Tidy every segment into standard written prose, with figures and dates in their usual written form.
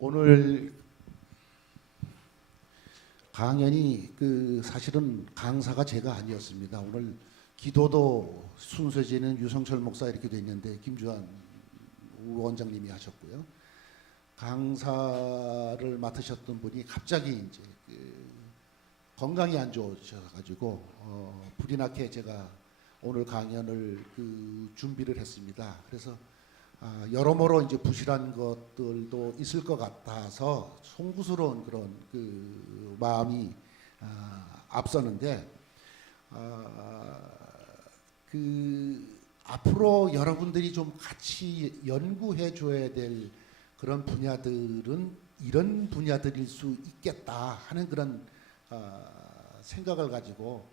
오늘 강연이 사실은 강사가 제가 아니었습니다. 오늘 기도도 순서지는 유성철 목사 이렇게 돼 있는데 김주환 원장님이 하셨고요. 강사를 맡으셨던 분이 갑자기 이제 건강이 안 좋으셔가지고 불이 나게 제가 오늘 강연을 준비를 했습니다. 그래서 여러모로 이제 부실한 것들도 있을 것 같아서 송구스러운 그런 마음이 앞서는데 앞으로 여러분들이 좀 같이 연구해 줘야 될 그런 분야들은 이런 분야들일 수 있겠다 하는 그런 생각을 가지고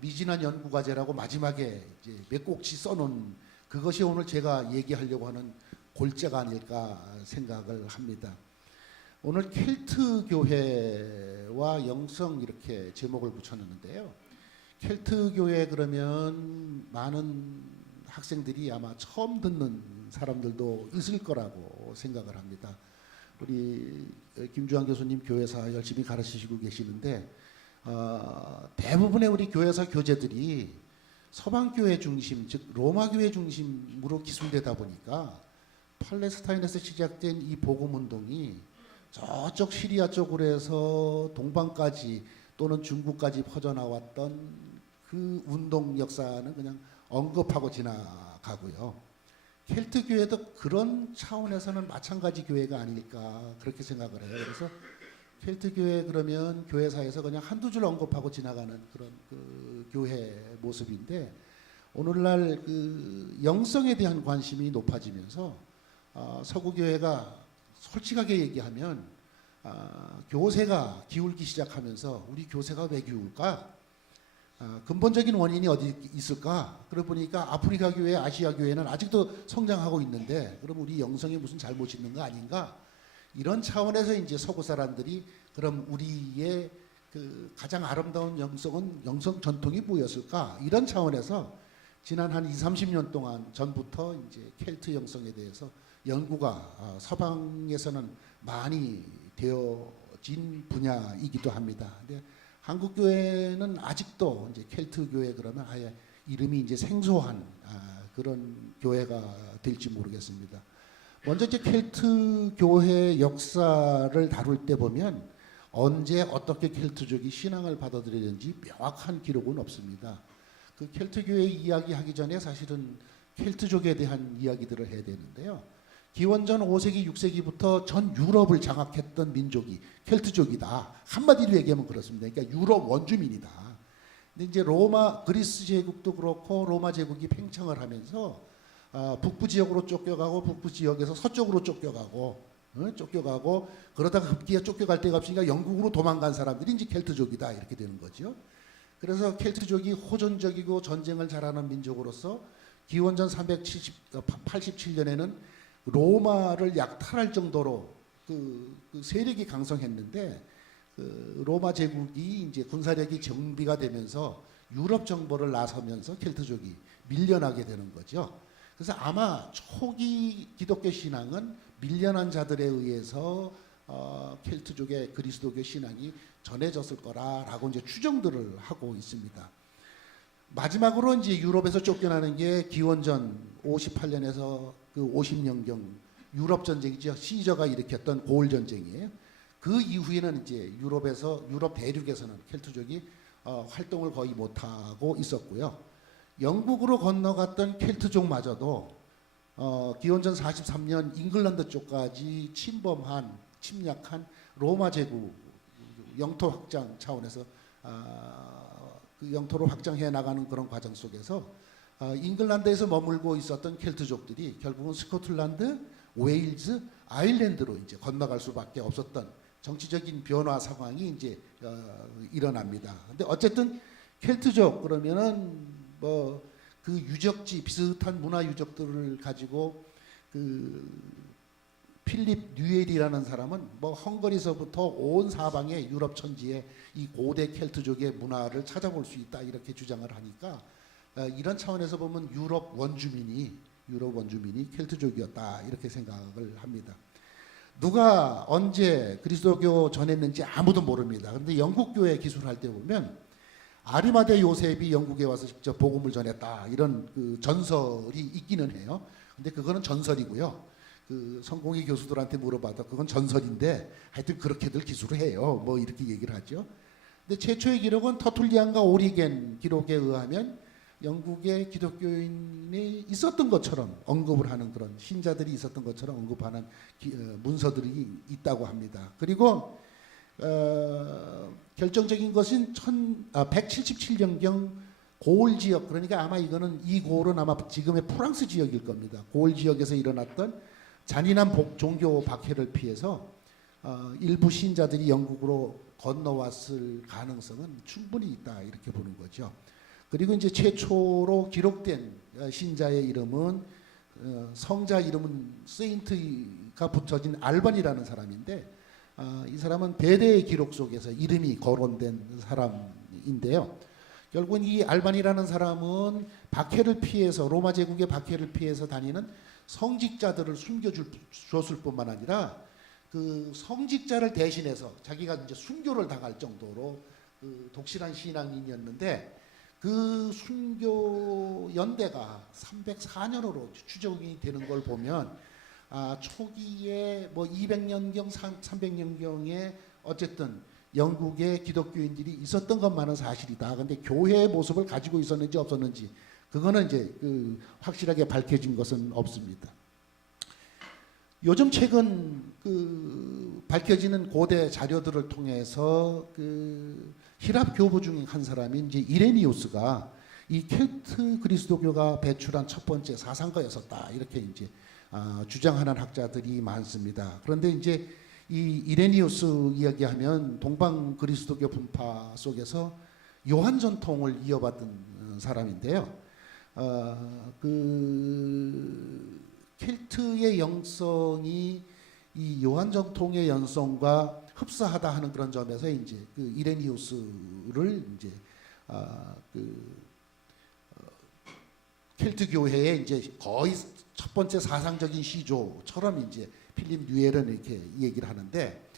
미진한 연구과제라고 마지막에 이제 몇 곡지 써놓은 그것이 오늘 제가 얘기하려고 하는 골자가 아닐까 생각을 합니다. 오늘 켈트 교회와 영성 이렇게 제목을 붙여놨는데요. 켈트 교회 그러면 많은 학생들이 아마 처음 듣는 사람들도 있을 거라고 생각을 합니다. 우리 김주환 교수님 교회사 열심히 가르치시고 계시는데 대부분의 우리 교회사 교재들이 서방교회 중심, 즉 로마교회 중심으로 기술되다 보니까 팔레스타인에서 시작된 이 복음운동이 저쪽 시리아 쪽으로 해서 동방까지 또는 중국까지 퍼져나왔던 그 운동 역사는 그냥 언급하고 지나가고요. 켈트 교회도 그런 차원에서는 마찬가지 교회가 아닐까 그렇게 생각을 해요. 그래서 켈트 교회 그러면 교회사에서 그냥 한두 줄 언급하고 지나가는 그런 교회 모습인데 오늘날 영성에 대한 관심이 높아지면서 서구 교회가 솔직하게 얘기하면 교세가 기울기 시작하면서 우리 교세가 왜 기울까? 근본적인 원인이 어디 있을까? 그러고 보니까 아프리카 교회, 아시아 교회는 아직도 성장하고 있는데 그럼 우리 영성에 무슨 잘못이 있는 거 아닌가? 이런 차원에서 이제 서구 사람들이 그럼 우리의 가장 아름다운 영성은 영성 전통이 뭐였을까? 이런 차원에서 지난 한 20, 30년 동안 전부터 이제 켈트 영성에 대해서 연구가 서방에서는 많이 되어진 분야이기도 합니다. 근데 한국 교회는 아직도 이제 켈트 교회 그러면 아예 이름이 이제 생소한 그런 교회가 될지 모르겠습니다. 먼저 이제 켈트 교회 역사를 다룰 때 보면 언제 어떻게 켈트족이 신앙을 받아들였는지 명확한 기록은 없습니다. 그 켈트 교회 이야기하기 전에 사실은 켈트족에 대한 이야기들을 해야 되는데요. 기원전 5세기, 6세기부터 전 유럽을 장악했던 민족이 켈트족이다. 한마디로 얘기하면 그렇습니다. 그러니까 유럽 원주민이다. 근데 이제 그리스 제국도 그렇고 로마 제국이 팽창을 하면서 북부 지역으로 쫓겨가고 북부 지역에서 서쪽으로 쫓겨가고 그러다가 급기야 쫓겨갈 데가 없으니까 영국으로 도망간 사람들이 이제 켈트족이다 이렇게 되는 거죠. 그래서 켈트족이 호전적이고 전쟁을 잘하는 민족으로서 기원전 387년에는 로마를 약탈할 정도로 그 세력이 강성했는데 로마 제국이 이제 군사력이 정비가 되면서 유럽 정보를 나서면서 켈트족이 밀려나게 되는 거죠. 그래서 아마 초기 기독교 신앙은 밀려난 자들에 의해서 켈트족의 그리스도교 신앙이 전해졌을 거라고 이제 추정들을 하고 있습니다. 마지막으로 이제 유럽에서 쫓겨나는 게 기원전 58년에서 50년경 유럽 전쟁이죠. 시저가 일으켰던 고을 전쟁이에요. 그 이후에는 이제 유럽 대륙에서는 켈트족이 활동을 거의 못하고 있었고요. 영국으로 건너갔던 켈트족마저도 기원전 43년 잉글랜드 쪽까지 침략한 로마 제국 영토 확장 차원에서 그 영토를 확장해 나가는 그런 과정 속에서 잉글랜드에서 머물고 있었던 켈트족들이 결국은 스코틀랜드, 웨일즈, 아일랜드로 이제 건너갈 수밖에 없었던 정치적인 변화 상황이 이제 일어납니다. 근데 어쨌든 켈트족 그러면은 그 유적지 비슷한 문화 유적들을 가지고 필립 뉴엘이라는 사람은 헝가리서부터 온 사방의 유럽 천지에 이 고대 켈트족의 문화를 찾아볼 수 있다 이렇게 주장을 하니까 이런 차원에서 보면 유럽 원주민이 켈트족이었다 이렇게 생각을 합니다. 누가 언제 그리스도교 전했는지 아무도 모릅니다. 그런데 영국 교회 기술할 때 보면 아리마대 요셉이 영국에 와서 직접 복음을 전했다 이런 그 전설이 있기는 해요. 근데 그거는 전설이고요. 그 성공회 교수들한테 물어봐도 그건 전설인데 하여튼 그렇게들 기술을 해요. 뭐 이렇게 얘기를 하죠. 근데 최초의 기록은 터툴리안과 오리겐 기록에 의하면 영국의 기독교인이 있었던 것처럼 언급을 하는 그런 신자들이 있었던 것처럼 언급하는 문서들이 있다고 합니다. 그리고 결정적인 것은 177년경 고을 지역, 그러니까 아마 이거는 이 고을은 아마 지금의 프랑스 지역일 겁니다. 고을 지역에서 일어났던 잔인한 종교 박해를 피해서 일부 신자들이 영국으로 건너왔을 가능성은 충분히 있다 이렇게 보는 거죠. 그리고 이제 최초로 기록된 신자의 이름은 성자 이름은 세인트가 붙여진 알반이라는 사람인데 이 사람은 베데의 기록 속에서 이름이 거론된 사람인데요. 결국은 이 알반이라는 사람은 박해를 피해서 로마 제국의 박해를 피해서 다니는 성직자들을 숨겨줬을 뿐만 아니라 그 성직자를 대신해서 자기가 이제 순교를 당할 정도로 그 독실한 신앙인이었는데 그 순교 연대가 304년으로 추정이 되는 걸 보면 초기에 뭐 200년경, 300년경에 어쨌든 영국의 기독교인들이 있었던 것만은 사실이다. 근데 교회의 모습을 가지고 있었는지 없었는지 그거는 이제 그 확실하게 밝혀진 것은 없습니다. 요즘 최근 그 밝혀지는 고대 자료들을 통해서 그 히랍 교부 중 한 사람이 이제 이레니우스가 이 켈트 그리스도교가 배출한 첫 번째 사상가였었다 이렇게 이제 주장하는 학자들이 많습니다. 그런데 이제 이 이레니우스 이야기하면 동방 그리스도교 분파 속에서 요한 전통을 이어받은 사람인데요. 그 켈트의 영성이 이 요한 전통의 영성과 흡사하다 하는 그런 점에서 이제 그 이레니우스를 이제 켈트 교회의 이제 거의 첫 번째 사상적인 시조처럼 이제 필립 뉴엘은 이렇게 얘기를 하는데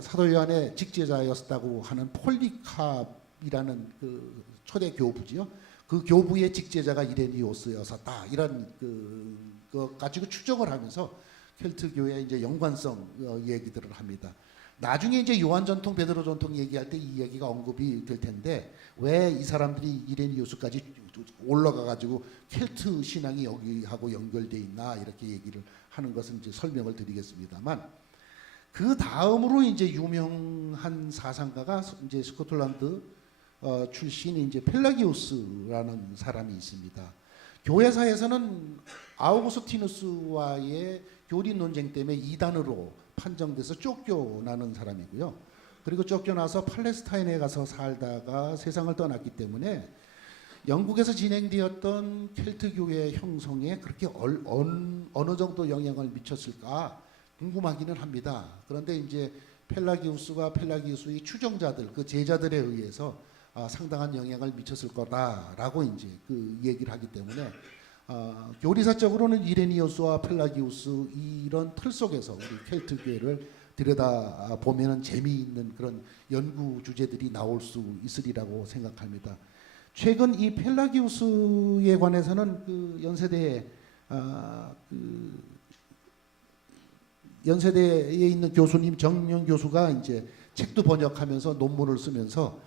사도 요한의 직제자였다고 하는 폴리캅이라는 그 초대 교부지요. 그 교부의 직제자가 이레니우스였었다 이런 그 가지고 추정을 하면서 켈트 교회의 이제 연관성 얘기들을 합니다. 나중에 이제 요한 전통, 베드로 전통 얘기할 때 이 얘기가 언급이 될 텐데 왜 이 사람들이 이레니우스까지 올라가 가지고 켈트 신앙이 여기하고 연결돼 있나 이렇게 얘기를 하는 것은 이제 설명을 드리겠습니다만 그 다음으로 이제 유명한 사상가가 이제 스코틀랜드 출신 이제 펠라기우스라는 사람이 있습니다. 교회사에서는 아우구스티누스와의 교리 논쟁 때문에 이단으로 판정돼서 쫓겨나는 사람이고요. 그리고 쫓겨나서 팔레스타인에 가서 살다가 세상을 떠났기 때문에 영국에서 진행되었던 켈트 교회 형성에 그렇게 어느 정도 영향을 미쳤을까 궁금하기는 합니다. 그런데 이제 펠라기우스가 펠라기우스의 추종자들, 그 제자들에 의해서 상당한 영향을 미쳤을 거다라고 이제 그 얘기를 하기 때문에 교리사적으로는 이레니우스와 펠라기우스 이런 틀 속에서 우리 켈트 교회를 들여다 보면은 재미있는 그런 연구 주제들이 나올 수 있으리라고 생각합니다. 최근 이 펠라기우스에 관해서는 그 연세대에 있는 교수님 정윤 교수가 이제 책도 번역하면서 논문을 쓰면서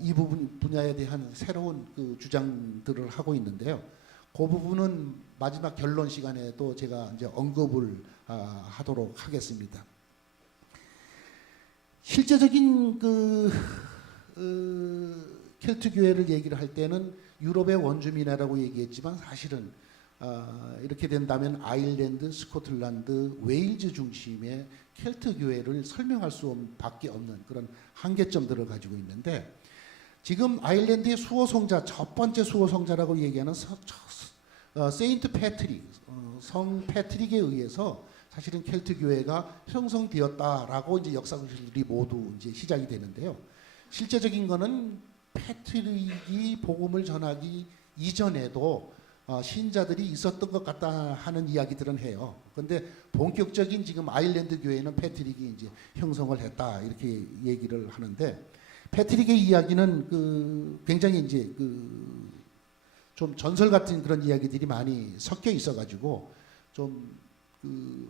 이 분야에 대한 새로운 그 주장들을 하고 있는데요. 그 부분은 마지막 결론 시간에도 제가 이제 언급을 하도록 하겠습니다. 실제적인 켈트 교회를 얘기를 할 때는 유럽의 원주민이라고 얘기했지만 사실은 이렇게 된다면 아일랜드, 스코틀랜드, 웨일즈 중심의 켈트 교회를 설명할 수밖에 없는 그런 한계점들을 가지고 있는데 지금 아일랜드의 수호성자 첫 번째 수호성자라고 얘기하는 세인트 패트릭, 성 패트릭에 의해서 사실은 켈트 교회가 형성되었다라고 이제 역사들이 모두 이제 시작이 되는데요. 실제적인 거는 패트릭이 복음을 전하기 이전에도 신자들이 있었던 것 같다 하는 이야기들은 해요. 그런데 본격적인 지금 아일랜드 교회는 패트릭이 이제 형성을 했다 이렇게 얘기를 하는데, 패트릭의 이야기는 굉장히 이제 좀 전설 같은 그런 이야기들이 많이 섞여 있어가지고 좀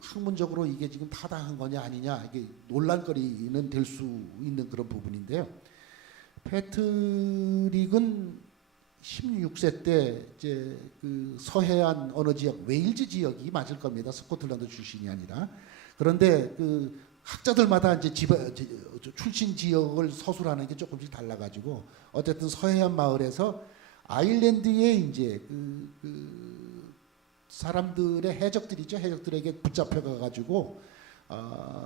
학문적으로 이게 지금 타당한 거냐 아니냐 이게 논란거리는 될 수 있는 그런 부분인데요. 패트릭은 16세 때 이제 서해안 어느 지역, 웨일즈 지역이 맞을 겁니다. 스코틀랜드 출신이 아니라. 그런데 학자들마다 이제 출신 지역을 서술하는 게 조금씩 달라가지고 어쨌든 서해안 마을에서 아일랜드에 이제 사람들의 해적들이죠. 해적들에게 붙잡혀가 가지고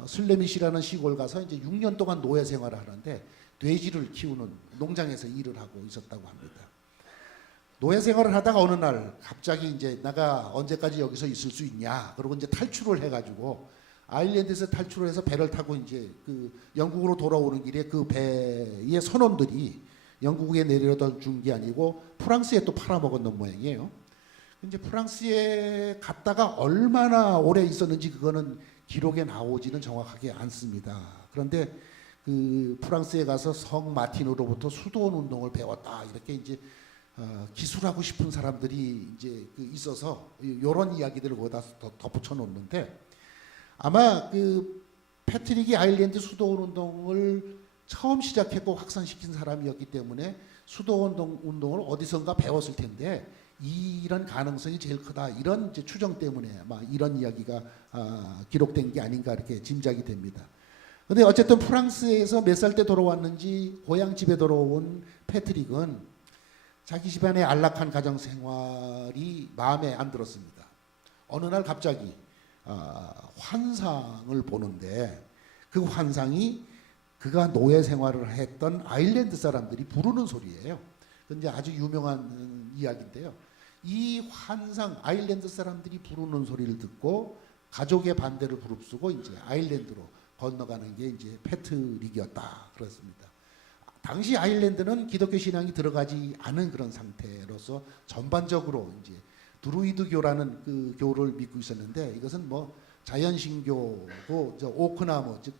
슬레밋이라는 시골 가서 이제 6년 동안 노예 생활을 하는데 돼지를 키우는 농장에서 일을 하고 있었다고 합니다. 노예 생활을 하다가 어느 날 갑자기 이제 내가 언제까지 여기서 있을 수 있냐, 그러고 이제 탈출을 해가지고 아일랜드에서 탈출을 해서 배를 타고 이제 영국으로 돌아오는 길에 그 배의 선원들이 영국에 내려다 준 게 아니고 프랑스에 또 팔아먹었는 모양이에요. 이제 프랑스에 갔다가 얼마나 오래 있었는지 그거는 기록에 나오지는 정확하게 않습니다. 그런데 프랑스에 가서 성 마틴으로부터 수도원 운동을 배웠다 이렇게 이제 기술하고 싶은 사람들이 이제 있어서 이런 이야기들을 거기다 덧붙여 놓는데, 아마 패트릭이 아일랜드 수도원 운동을 처음 시작했고 확산시킨 사람이었기 때문에 수도원 운동을 어디선가 배웠을 텐데 이런 가능성이 제일 크다, 이런 이제 추정 때문에 아마 이런 이야기가 기록된 게 아닌가 이렇게 짐작이 됩니다. 근데 어쨌든 프랑스에서 몇 살 때 돌아왔는지 고향 집에 돌아온 패트릭은 자기 집안의 안락한 가정 생활이 마음에 안 들었습니다. 어느 날 갑자기 환상을 보는데 그 환상이 그가 노예 생활을 했던 아일랜드 사람들이 부르는 소리예요. 근데 아주 유명한 이야기인데요. 이 환상, 아일랜드 사람들이 부르는 소리를 듣고 가족의 반대를 무릅쓰고 이제 아일랜드로 건너가는 게 이제 패트릭이었다 그렇습니다. 당시 아일랜드는 기독교 신앙이 들어가지 않은 그런 상태로서 전반적으로 이제 드루이드교라는 교를 믿고 있었는데, 이것은 뭐 자연신교고 오크나무 즉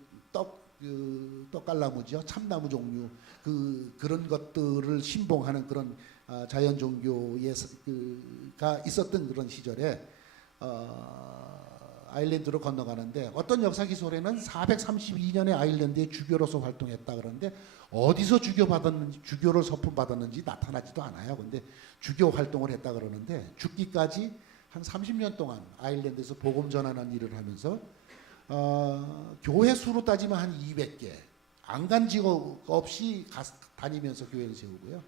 떡갈나무죠, 참나무 종류 그런 것들을 신봉하는 그런 자연 종교가 있었던 그런 시절에 아일랜드로 건너가는데, 어떤 역사 기술에는 432년에 아일랜드의 주교로서 활동했다 그러는데 어디서 주교를 서품 받았는지 나타나지도 않아요. 근데 주교 활동을 했다 그러는데 죽기까지 한 30년 동안 아일랜드에서 복음 전하는 일을 하면서 교회 수로 따지면 한 200개, 안 간 지역 없이 다니면서 교회를 세우고요.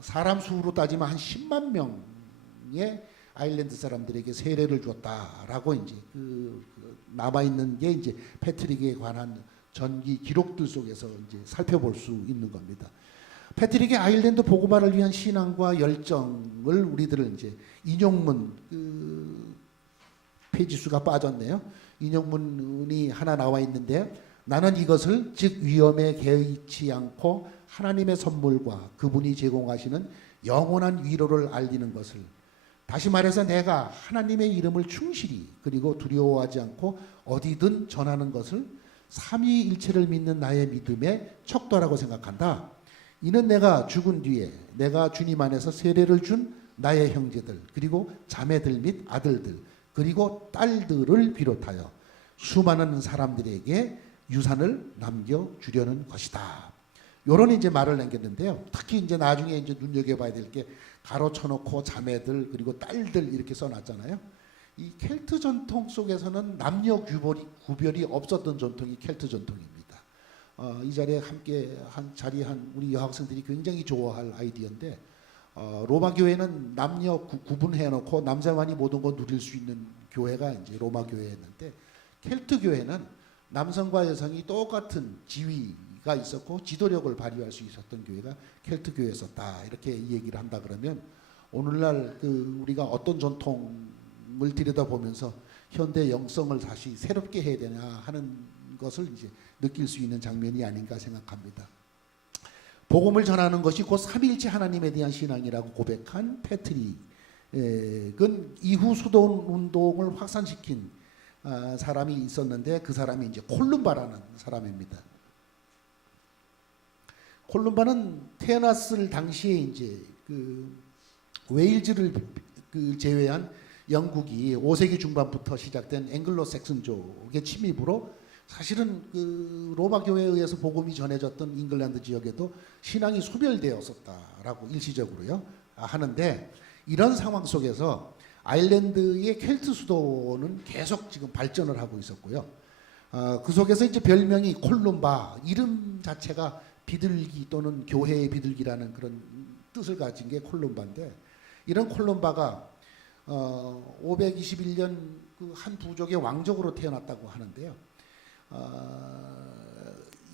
사람 수로 따지면 한 10만 명의 아일랜드 사람들에게 세례를 줬다라고 이제 남아 있는 게 이제 패트릭에 관한 전기 기록들 속에서 이제 살펴볼 수 있는 겁니다. 패트릭의 아일랜드 복음화를 위한 신앙과 열정을 우리들은 이제 인용문 페이지 수가 빠졌네요. 인용문이 하나 나와 있는데, 나는 이것을 즉 위험에 개의치 않고 하나님의 선물과 그분이 제공하시는 영원한 위로를 알리는 것을, 다시 말해서 내가 하나님의 이름을 충실히 그리고 두려워하지 않고 어디든 전하는 것을 삼위일체를 믿는 나의 믿음의 척도라고 생각한다. 이는 내가 죽은 뒤에 내가 주님 안에서 세례를 준 나의 형제들 그리고 자매들 및 아들들 그리고 딸들을 비롯하여 수많은 사람들에게 유산을 남겨주려는 것이다. 요런 이제 말을 남겼는데요. 특히 이제 나중에 이제 눈여겨봐야 될 게 가로쳐놓고 자매들 그리고 딸들 이렇게 써놨잖아요. 이 켈트 전통 속에서는 남녀 구별이 없었던 전통이 켈트 전통입니다. 이 자리에 함께 자리한 우리 여학생들이 굉장히 좋아할 아이디어인데, 로마 교회는 남녀 구분해놓고 남자만이 모든 걸 누릴 수 있는 교회가 이제 로마 교회였는데, 켈트 교회는 남성과 여성이 똑같은 지위가 있었고 지도력을 발휘할 수 있었던 교회가 켈트 교회였었다 이렇게 얘기를 한다 그러면, 오늘날 우리가 어떤 전통을 들여다보면서 현대 영성을 다시 새롭게 해야 되나 하는 것을 이제 느낄 수 있는 장면이 아닌가 생각합니다. 복음을 전하는 것이 곧 삼위일체 하나님에 대한 신앙이라고 고백한 패트릭, 그건 이후 수도원 운동을 확산시킨 사람이 있었는데 그 사람이 이제 콜룸바라는 사람입니다. 콜룸바는 태어났을 당시에 이제 그 웨일즈를 제외한 영국이 5세기 중반부터 시작된 앵글로색슨족의 침입으로 사실은 그 로마 교회에 의해서 복음이 전해졌던 잉글랜드 지역에도 신앙이 소멸되었었다라고 일시적으로요 하는데, 이런 상황 속에서 아일랜드의 켈트 수도는 계속 지금 발전을 하고 있었고요. 그 속에서 이제 별명이 콜룸바, 이름 자체가 비둘기 또는 교회의 비둘기라는 그런 뜻을 가진 게 콜룸바인데, 이런 콜룸바가 521년 그 한 부족의 왕족으로 태어났다고 하는데요.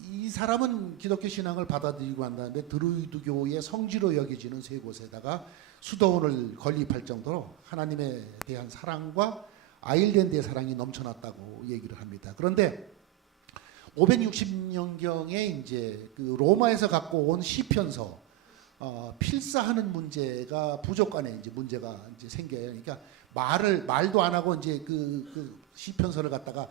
이 사람은 기독교 신앙을 받아들이고 한 다음에 드루이드교의 성지로 여겨지는 세 곳에다가 수도원을 건립할 정도로 하나님에 대한 사랑과 아일랜드의 사랑이 넘쳐났다고 얘기를 합니다. 그런데 560년경에 이제 그 로마에서 갖고 온 시편서 필사하는 문제가 부족 간에 이제 문제가 이제 생겨요. 그러니까 말도 안 하고 이제 그 시편서를 갖다가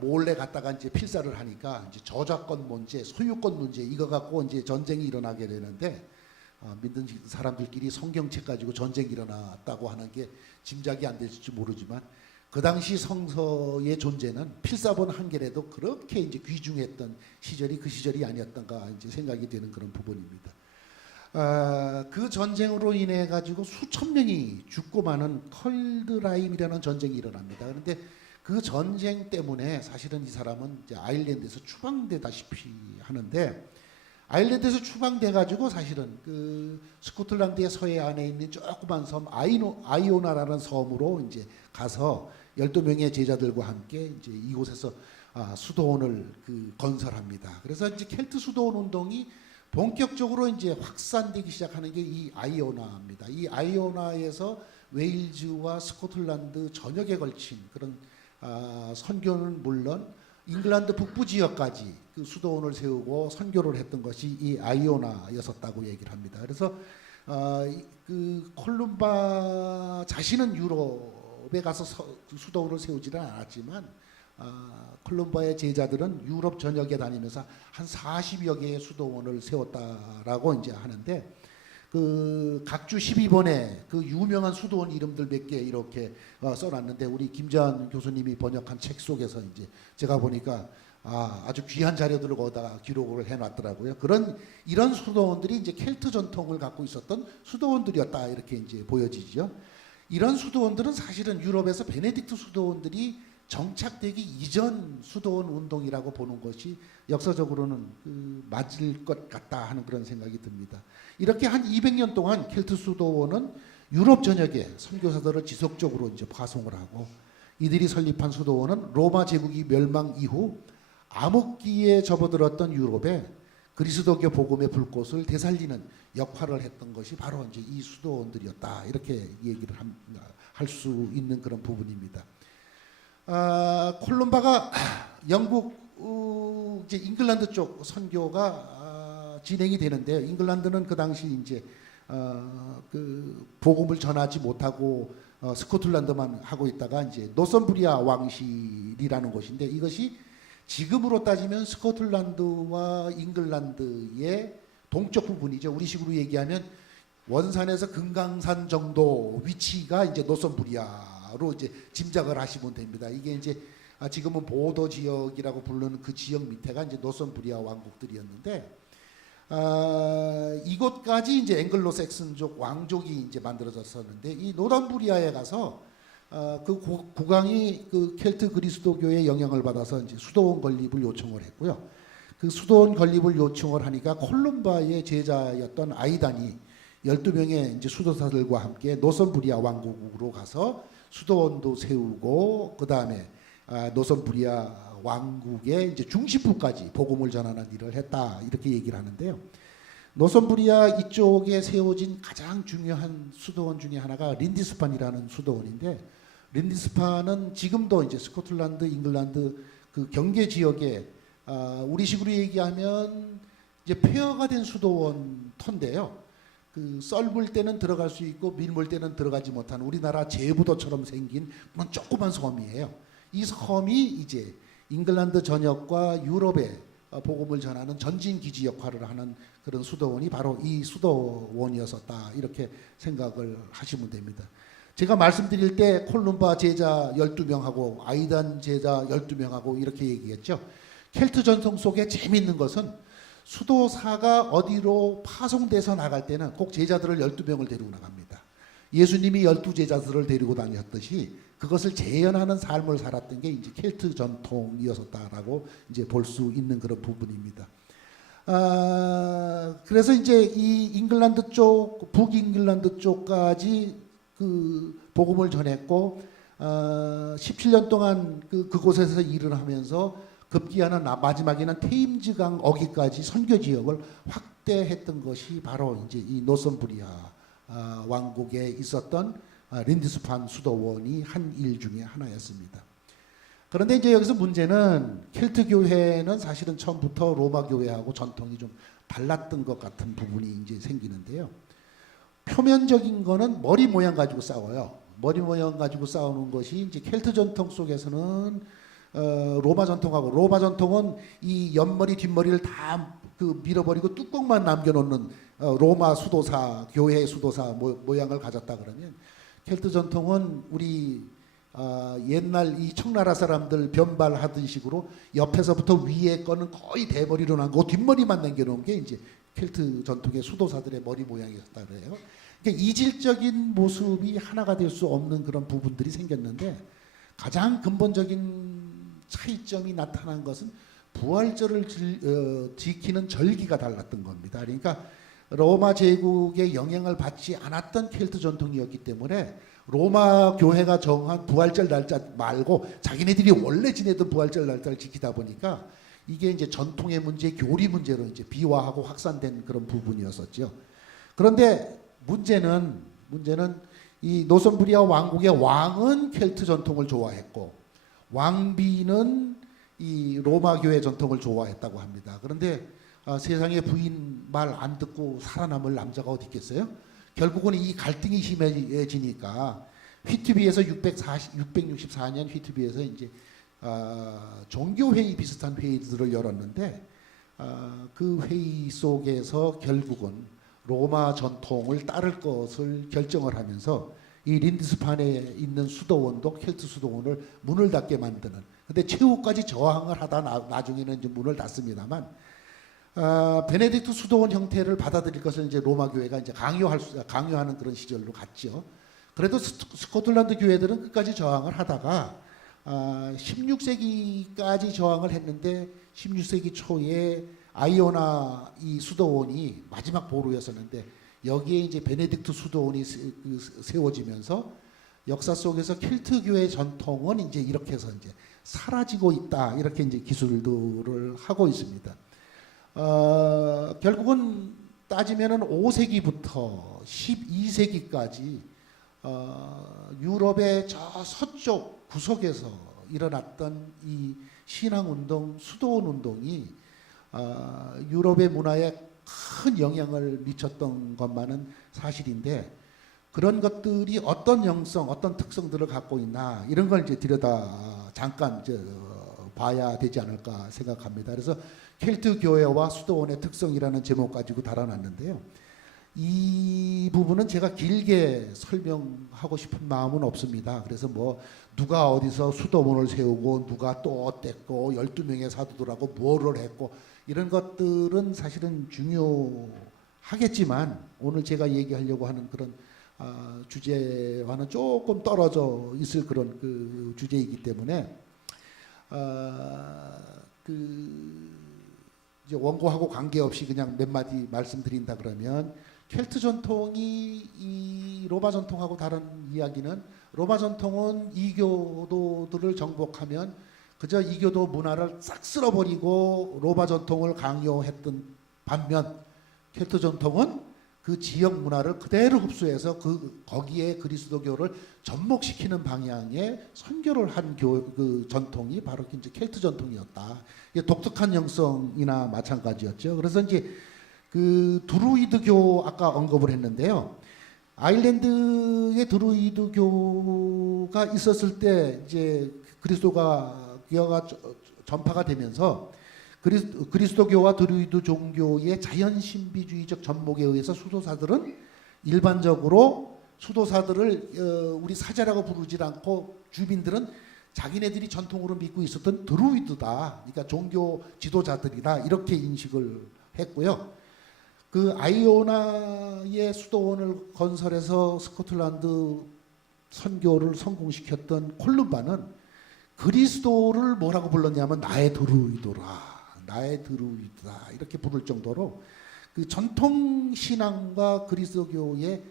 몰래 갖다가 이제 필사를 하니까 이제 저작권 문제, 소유권 문제 이거 갖고 이제 전쟁이 일어나게 되는데, 믿는 사람들끼리 성경책 가지고 전쟁이 일어났다고 하는 게 짐작이 안 될지 모르지만, 그 당시 성서의 존재는 필사본 한 개라도 그렇게 이제 귀중했던 시절이 그 시절이 아니었던가 이제 생각이 되는 그런 부분입니다. 그 전쟁으로 인해 가지고 수천 명이 죽고 마는 컬드라임이라는 전쟁이 일어납니다. 그런데 그 전쟁 때문에 사실은 이 사람은 이제 아일랜드에서 추방되다시피 하는데, 아일랜드에서 추방돼 가지고 사실은 그 스코틀랜드의 서해안에 있는 조그만 섬 아이오나라는 섬으로 이제 가서 12명의 제자들과 함께 이제 이곳에서 수도원을 건설합니다. 그래서 이제 켈트 수도원 운동이 본격적으로 이제 확산되기 시작하는 게 이 아이오나입니다. 이 아이오나에서 웨일즈와 스코틀랜드 전역에 걸친 그런 선교는 물론 잉글랜드 북부 지역까지 그 수도원을 세우고 선교를 했던 것이 이 아이오나였었다고 얘기를 합니다. 그래서 그 콜룸바 자신은 유럽에 가서 수도원을 세우지는 않았지만 콜룸바의 제자들은 유럽 전역에 다니면서 한 40여 개의 수도원을 세웠다라고 이제 하는데, 그 각주 12번에 그 유명한 수도원 이름들 몇 개 이렇게 써놨는데, 우리 김재환 교수님이 번역한 책 속에서 이제 제가 보니까 아주 귀한 자료들을 거기다가 기록을 해놨더라고요. 이런 수도원들이 이제 켈트 전통을 갖고 있었던 수도원들이었다 이렇게 이제 보여지죠. 이런 수도원들은 사실은 유럽에서 베네딕트 수도원들이 정착되기 이전 수도원 운동이라고 보는 것이 역사적으로는 맞을 것 같다 하는 그런 생각이 듭니다. 이렇게 한 200년 동안 켈트 수도원은 유럽 전역에 선교사들을 지속적으로 이제 파송을 하고, 이들이 설립한 수도원은 로마 제국이 멸망 이후 암흑기에 접어들었던 유럽에 그리스도교 복음의 불꽃을 되살리는 역할을 했던 것이 바로 이제 이 수도원들이었다 이렇게 얘기를 할 수 있는 그런 부분입니다. 콜룸바가 영국 이제 잉글랜드 쪽 선교가 진행이 되는데요. 잉글랜드는 그 당시 이제 그 복음을 전하지 못하고 스코틀랜드만 하고 있다가 이제 노선부리아 왕실이라는 곳인데, 이것이 지금으로 따지면 스코틀랜드와 잉글랜드의 동쪽 부분이죠. 우리식으로 얘기하면 원산에서 금강산 정도 위치가 이제 노선부리아로 이제 짐작을 하시면 됩니다. 이게 이제 지금은 보도 지역이라고 부르는 그 지역 밑에가 이제 노선부리아 왕국들이었는데, 이곳까지 이제 앵글로색슨족 왕족이 이제 만들어졌었는데, 이 노담부리아에 가서 그 국왕이 그 켈트 그리스도교의 영향을 받아서 이제 수도원 건립을 요청을 했고요. 그 수도원 건립을 요청을 하니까 콜룸바의 제자였던 아이단이 12명의 이제 수도사들과 함께 노선부리아 왕국으로 가서 수도원도 세우고, 그 다음에 노선부리아 왕국의 이제 중심부까지 복음을 전하는 일을 했다 이렇게 얘기를 하는데요. 노선부리아 이쪽에 세워진 가장 중요한 수도원 중에 하나가 린디스판이라는 수도원인데, 린디스판은 지금도 이제 스코틀랜드, 잉글랜드 그 경계 지역에 우리식으로 얘기하면 이제 폐허가 된 수도원 터인데요. 그 썰물 때는 들어갈 수 있고 밀물 때는 들어가지 못하는 우리나라 제부도처럼 생긴 그런 조그만 섬이에요. 이 섬이 이제 잉글랜드 전역과 유럽에 복음을 전하는 전진 기지 역할을 하는 그런 수도원이 바로 이 수도원이었었다, 이렇게 생각을 하시면 됩니다. 제가 말씀드릴 때 콜룸바 제자 12명하고 아이단 제자 12명하고 이렇게 얘기했죠. 켈트 전통 속에 재미있는 것은 수도사가 어디로 파송돼서 나갈 때는 꼭 제자들을 12명을 데리고 나갑니다. 예수님이 12제자들을 데리고 다녔듯이 그것을 재현하는 삶을 살았던 게 이제 켈트 전통이었다라고 이제 볼 수 있는 그런 부분입니다. 그래서 이제 이 잉글랜드 쪽, 북잉글랜드 쪽까지 그 복음을 전했고, 17년 동안 그곳에서 일을 하면서 급기야는 마지막에는 테임즈강 어기까지 선교 지역을 확대했던 것이 바로 이제 이 노선부리아 왕국에 있었던 린디스판 수도원이 한 일 중에 하나였습니다. 그런데 이제 여기서 문제는 켈트 교회는 사실은 처음부터 로마 교회하고 전통이 좀 달랐던 것 같은 부분이 이제 생기는데요. 표면적인 거는 머리 모양 가지고 싸워요. 머리 모양 가지고 싸우는 것이 이제 켈트 전통 속에서는 로마 전통하고, 로마 전통은 이 옆머리 뒷머리를 다 그 밀어버리고 뚜껑만 남겨놓는 로마 수도사, 교회 수도사 모양을 가졌다 그러면, 켈트 전통은 우리 옛날 이 청나라 사람들 변발하던 식으로 옆에서부터 위에 거는 거의 대머리로 남고 뒷머리만 남겨놓은 게 이제 켈트 전통의 수도사들의 머리 모양이었다 그래요. 그러니까 이질적인 모습이 하나가 될 수 없는 그런 부분들이 생겼는데, 가장 근본적인 차이점이 나타난 것은 부활절을 지키는 절기가 달랐던 겁니다. 그러니까 로마 제국의 영향을 받지 않았던 켈트 전통이었기 때문에 로마 교회가 정한 부활절 날짜 말고 자기네들이 원래 지내던 부활절 날짜를 지키다 보니까 이게 이제 전통의 문제, 교리 문제로 이제 비화하고 확산된 그런 부분이었었죠. 그런데 문제는 이 노선부리아 왕국의 왕은 켈트 전통을 좋아했고 왕비는 이 로마 교회 전통을 좋아했다고 합니다. 그런데 세상의 부인 말 안 듣고 살아남을 남자가 어디 있겠어요? 결국은 이 갈등이 심해지니까 휘트비에서 664년 휘트비에서 이제 종교회의 비슷한 회의들을 열었는데, 그 회의 속에서 결국은 로마 전통을 따를 것을 결정을 하면서 이 린디스판에 있는 수도원도 켈트 수도원을 문을 닫게 만드는, 근데 최후까지 저항을 하다 나중에는 이제 문을 닫습니다만, 베네딕트 수도원 형태를 받아들일 것을 이제 로마 교회가 이제 강요하는 그런 시절로 갔죠. 그래도 스코틀랜드 교회들은 끝까지 저항을 하다가 16세기까지 저항을 했는데 16세기 초에 아이오나 이 수도원이 마지막 보루였었는데, 여기에 이제 베네딕트 수도원이 세워지면서 역사 속에서 켈트 교회 전통은 이제 이렇게 해서 이제 사라지고 있다, 이렇게 이제 기술들을 하고 있습니다. 결국은 따지면은 5세기부터 12세기까지 유럽의 저 서쪽 구석에서 일어났던 이 신앙운동, 수도원 운동이 유럽의 문화에 큰 영향을 미쳤던 것만은 사실인데, 그런 것들이 어떤 영성, 어떤 특성들을 갖고 있나, 이런 걸 이제 잠깐 봐야 되지 않을까 생각합니다. 그래서 켈트 교회와 수도원의 특성이라는 제목 가지고 달아놨는데요. 이 부분은 제가 길게 설명하고 싶은 마음은 없습니다. 그래서 뭐 누가 어디서 수도원을 세우고 누가 또 어땠고 12명의 사도들하고 뭐를 했고 이런 것들은 사실은 중요하겠지만, 오늘 제가 얘기하려고 하는 그런 주제와는 조금 떨어져 있을 그런 그 주제이기 때문에 이제 원고하고 관계없이 그냥 몇 마디 말씀드린다 그러면, 켈트 전통이 이 로마 전통하고 다른 이야기는, 로마 전통은 이교도들을 정복하면 그저 이교도 문화를 싹 쓸어버리고 로마 전통을 강요했던 반면, 켈트 전통은 그 지역 문화를 그대로 흡수해서 거기에 그리스도교를 접목시키는 방향의 선교를 한 그 전통이 바로 이제 켈트 전통이었다. 이게 독특한 영성이나 마찬가지였죠. 그래서 이제 그 드루이드교 아까 언급을 했는데요. 아일랜드의 드루이드교가 있었을 때 이제 그리스도가 귀화가 전파가 되면서 그리스도교와 드루이드 종교의 자연 신비주의적 전목에 의해서 수도사들은 일반적으로 수도사들을 우리 사자라고 부르지 않고 주민들은 자기네들이 전통으로 믿고 있었던 드루이드다. 그러니까 종교 지도자들이다. 이렇게 인식을 했고요. 그 아이오나의 수도원을 건설해서 스코틀랜드 선교를 성공시켰던 콜룸바는 그리스도를 뭐라고 불렀냐면 나의 드루이드라, 나의 드루이드다 이렇게 부를 정도로 그 전통 신앙과 그리스도교의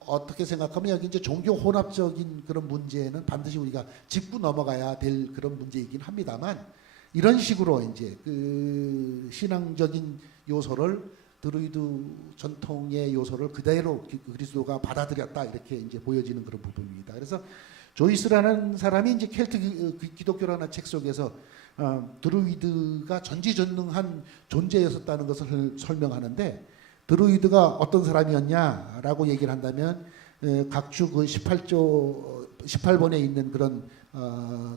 어떻게 생각하면 여기 이제 종교 혼합적인 그런 문제는 반드시 우리가 짚고 넘어가야 될 그런 문제이긴 합니다만 이런 식으로 이제 그 신앙적인 요소를 드루이드 전통의 요소를 그대로 그리스도가 받아들였다 이렇게 이제 보여지는 그런 부분입니다. 그래서 조이스라는 사람이 이제 켈트 기독교라는 책 속에서 드루이드가 전지전능한 존재였었다는 것을 설명하는데 드루이드가 어떤 사람이었냐라고 얘기를 한다면 각주 그 18번에 있는 그런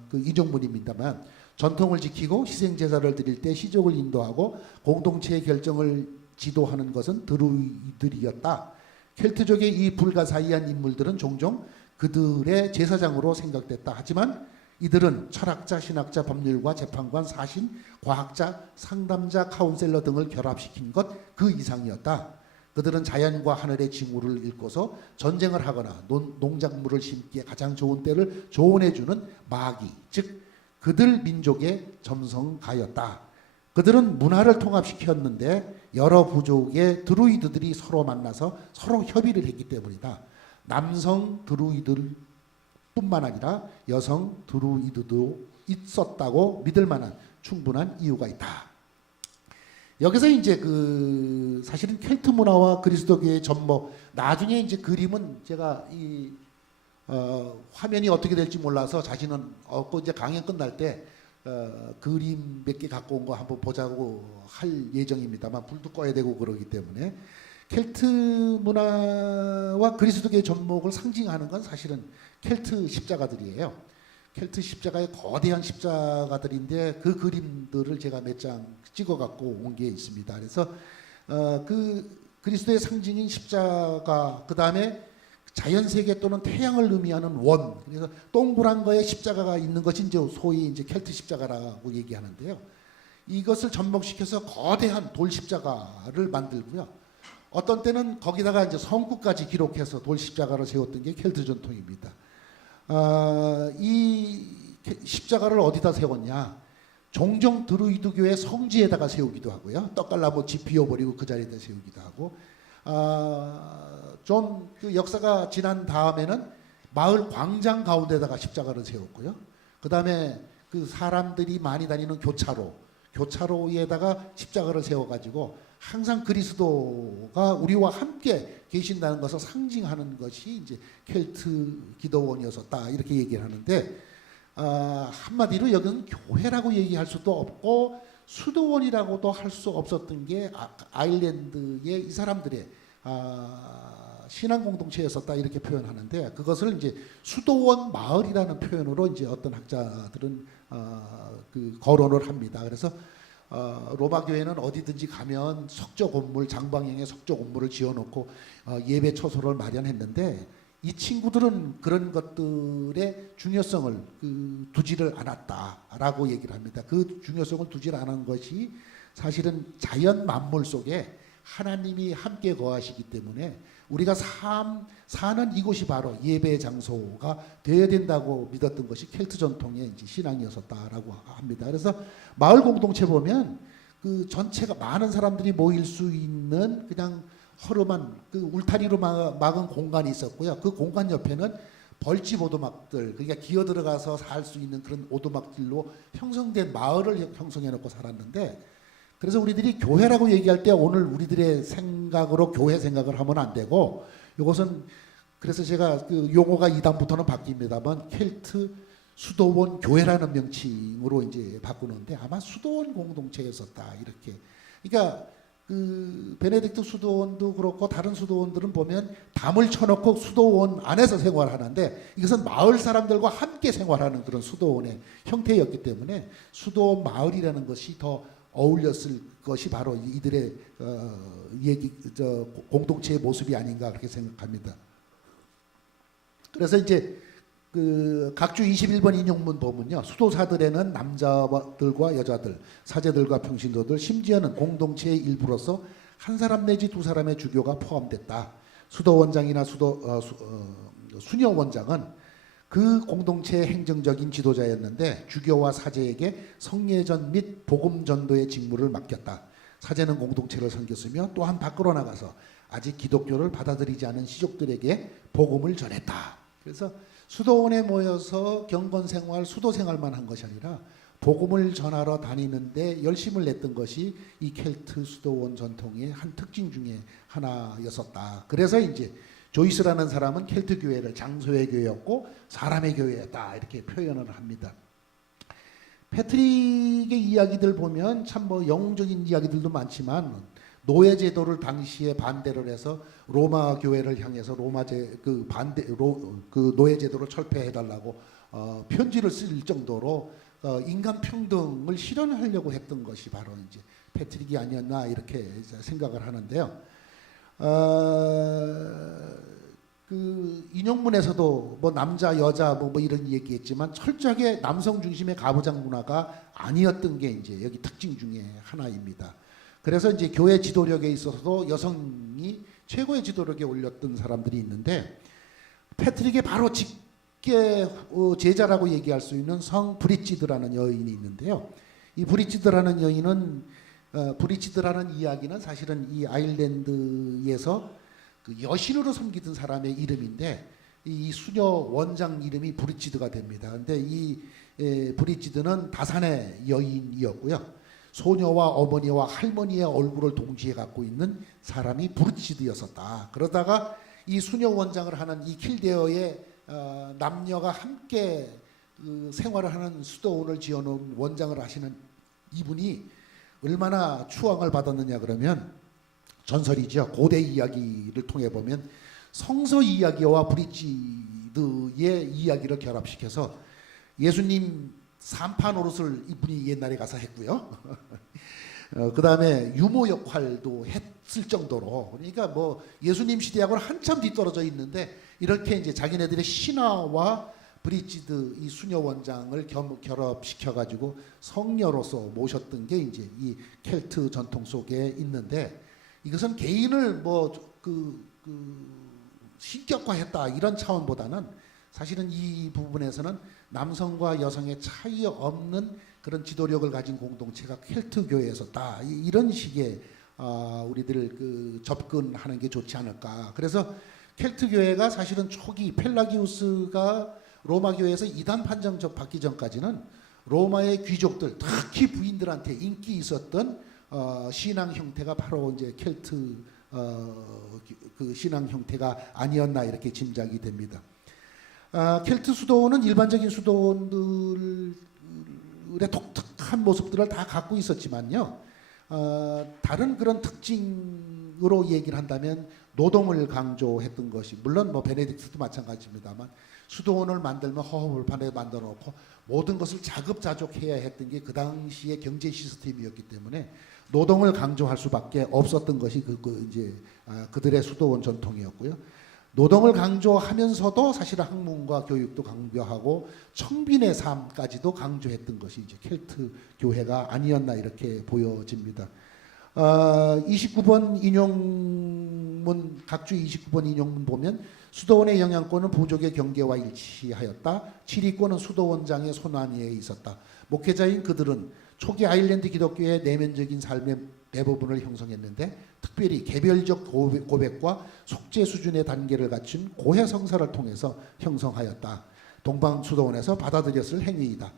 그 이종문입니다만 전통을 지키고 희생 제사를 드릴 때 시족을 인도하고 공동체의 결정을 지도하는 것은 드루이드였다. 켈트족의 이 불가사의한 인물들은 종종 그들의 제사장으로 생각됐다. 하지만 이들은 철학자, 신학자, 법률가, 재판관, 사신, 과학자, 상담자, 카운셀러 등을 결합시킨 것 그 이상이었다. 그들은 자연과 하늘의 징후를 읽고서 전쟁을 하거나 농작물을 심기에 가장 좋은 때를 조언해주는 마기, 즉 그들 민족의 점성가였다. 그들은 문화를 통합시켰는데 여러 부족의 드루이드들이 서로 만나서 서로 협의를 했기 때문이다. 남성 드루이드 뿐만 아니라 여성 드루이드도 있었다고 믿을 만한 충분한 이유가 있다. 여기서 이제 그 사실은 켈트 문화와 그리스도교의 전목 나중에 이제 그림은 제가 이 화면이 어떻게 될지 몰라서 자신은 없고 이제 강연 끝날 때 그림 몇 개 갖고 온 거 한번 보자고 할 예정입니다만 불도 꺼야 되고 그러기 때문에 켈트 문화와 그리스도교의 전목을 상징하는 건 사실은 켈트 십자가들이에요. 켈트 십자가의 거대한 십자가들인데 그 그림들을 제가 몇 장 찍어 갖고 온 게 있습니다. 그래서 그 그리스도의 상징인 십자가, 그 다음에 자연 세계 또는 태양을 의미하는 원, 그래서 동그란 거에 십자가가 있는 것이 이제 소위 이제 켈트 십자가라고 얘기하는데요. 이것을 접목시켜서 거대한 돌 십자가를 만들고요. 어떤 때는 거기다가 이제 성구까지 기록해서 돌 십자가를 세웠던 게 켈트 전통입니다. 이 십자가를 어디다 세웠냐? 종종 드루이드교의 성지에다가 세우기도 하고요. 떡갈나무 집 비워버리고 그 자리에다 세우기도 하고, 좀 그 역사가 지난 다음에는 마을 광장 가운데다가 십자가를 세웠고요. 그 다음에 그 사람들이 많이 다니는 교차로에다가 십자가를 세워가지고 항상 그리스도가 우리와 함께 계신다는 것을 상징하는 것이 이제 켈트 기도원이었다 이렇게 얘기를 하는데, 한마디로 여기는 교회라고 얘기할 수도 없고 수도원이라고도 할 수 없었던 게 아일랜드의 이 사람들의 신앙 공동체였었다 이렇게 표현하는데, 그것을 이제 수도원 마을이라는 표현으로 이제 어떤 학자들은 그 거론을 합니다. 그래서 로마 교회는 어디든지 가면 석조 건물, 장방형의 석조 건물을 지어놓고 예배 처소를 마련했는데, 이 친구들은 그런 것들의 중요성을 두지를 않았다라고 얘기를 합니다. 그 중요성을 두지를 않은 것이 사실은 자연 만물 속에 하나님이 함께 거하시기 때문에 우리가 사는 이곳이 바로 예배 장소가 되어야 된다고 믿었던 것이 켈트 전통의 이제 신앙이었었다라고 합니다. 그래서 마을 공동체 보면 그 전체가 많은 사람들이 모일 수 있는 그냥 허름한 그 울타리로 막은 공간이 있었고요. 그 공간 옆에는 벌집 오두막들, 그러니까 기어 들어가서 살 수 있는 그런 오두막들로 형성된 마을을 형성해 놓고 살았는데, 그래서 우리들이 교회라고 얘기할 때 오늘 우리들의 생각으로 교회 생각을 하면 안 되고, 이것은 그래서 제가 그 용어가 이다음부터는 바뀝니다만 켈트 수도원 교회라는 명칭으로 이제 바꾸는데, 아마 수도원 공동체였었다 이렇게. 그러니까 그 베네딕트 수도원도 그렇고 다른 수도원들은 보면 담을 쳐놓고 수도원 안에서 생활하는데 이것은 마을 사람들과 함께 생활하는 그런 수도원의 형태였기 때문에 수도원 마을이라는 것이 더 어울렸을 것이 바로 이들의 공동체의 모습이 아닌가 그렇게 생각합니다. 그래서 이제 그 각주 21번 인용문 보면요, 수도사들에는 남자들과 여자들, 사제들과 평신도들, 심지어는 공동체의 일부로서 한 사람 내지 두 사람의 주교가 포함됐다. 수도원장이나 수녀원장은 그 공동체의 행정적인 지도자였는데 주교와 사제에게 성례전 및 복음 전도의 직무를 맡겼다. 사제는 공동체를 섬겼으며 또한 밖으로 나가서 아직 기독교를 받아들이지 않은 시족들에게 복음을 전했다. 그래서 수도원에 모여서 경건생활, 수도생활만 한 것이 아니라 복음을 전하러 다니는데 열심을 냈던 것이 이 켈트 수도원 전통의 한 특징 중에 하나였었다. 그래서 이제 조이스라는 사람은 켈트 교회를 장소의 교회였고 사람의 교회였다 이렇게 표현을 합니다. 패트릭의 이야기들 보면 참 뭐 영웅적인 이야기들도 많지만 노예 제도를 당시에 반대를 해서 로마 교회를 향해서 그 노예 제도를 철폐해 달라고 편지를 쓸 정도로 인간 평등을 실현하려고 했던 것이 바로 이제 패트릭이 아니었나 이렇게 생각을 하는데요. 그 인용문에서도 뭐 남자 여자 뭐 이런 얘기했지만 철저하게 남성 중심의 가부장 문화가 아니었던 게 이제 여기 특징 중에 하나입니다. 그래서 이제 교회 지도력에 있어서도 여성이 최고의 지도력에 올렸던 사람들이 있는데 패트릭의 바로 직계 제자라고 얘기할 수 있는 성 브리지드라는 여인이 있는데요. 이 브리지드라는 여인은 브리지드라는 이야기는 사실은 이 아일랜드에서 그 여신으로 섬기던 사람의 이름인데 이 수녀 원장 이름이 브리지드가 됩니다. 근데 이 브리지드는 다산의 여인이었고요. 소녀와 어머니와 할머니의 얼굴을 동시에 갖고 있는 사람이 브리지드였었다. 그러다가 이 수녀 원장을 하는 이 킬데어의 남녀가 함께 생활을 하는 수도원을 지어놓은 원장을 하시는 이분이 얼마나 추앙을 받았느냐 그러면 전설이죠. 고대 이야기를 통해 보면 성서 이야기와 브리지드의 이야기를 결합시켜서 예수님 산파 노릇을 이분이 옛날에 가서 했고요. 그 다음에 유모 역할도 했을 정도로, 그러니까 뭐 예수님 시대하고는 한참 뒤떨어져 있는데 이렇게 이제 자기네들의 신화와 브리지드 이 수녀 원장을 결합시켜 가지고 성녀로서 모셨던 게 이제 이 켈트 전통 속에 있는데 이것은 개인을 뭐 신격화했다 이런 차원보다는 사실은 이 부분에서는 남성과 여성의 차이 없는 그런 지도력을 가진 공동체가 켈트 교회에서다 이런 식의 우리들 접근하는 게 좋지 않을까. 그래서 켈트 교회가 사실은 초기 펠라기우스가 로마 교회에서 이단 판정 받기 전까지는 로마의 귀족들 특히 부인들한테 인기 있었던 신앙 형태가 바로 이제 켈트 그 신앙 형태가 아니었나 이렇게 짐작이 됩니다. 켈트 수도원은 일반적인 수도원들의 독특한 모습들을 다 갖고 있었지만요. 다른 그런 특징으로 얘기를 한다면 노동을 강조했던 것이 물론 뭐 베네딕트도 마찬가지입니다만 수도원을 만들면 허허벌판에 만들어 놓고 모든 것을 자급자족해야 했던 게 그 당시의 경제 시스템이었기 때문에 노동을 강조할 수밖에 없었던 것이 이제 그들의 수도원 전통이었고요. 노동을 강조하면서도 사실 학문과 교육도 강조하고 청빈의 삶까지도 강조했던 것이 이제 켈트 교회가 아니었나 이렇게 보여집니다. 29번 인용문 각주 29번 인용문 보면 수도원의 영향권은 부족의 경계와 일치하였다. 지리권은 수도원장의 손안위에 있었다. 목회자인 그들은 초기 아일랜드 기독교의 내면적인 삶의 대부분을 형성했는데 특별히 개별적 고백과 속죄 수준의 단계를 갖춘 고해 성사를 통해서 형성하였다. 동방 수도원에서 받아들였을 행위이다.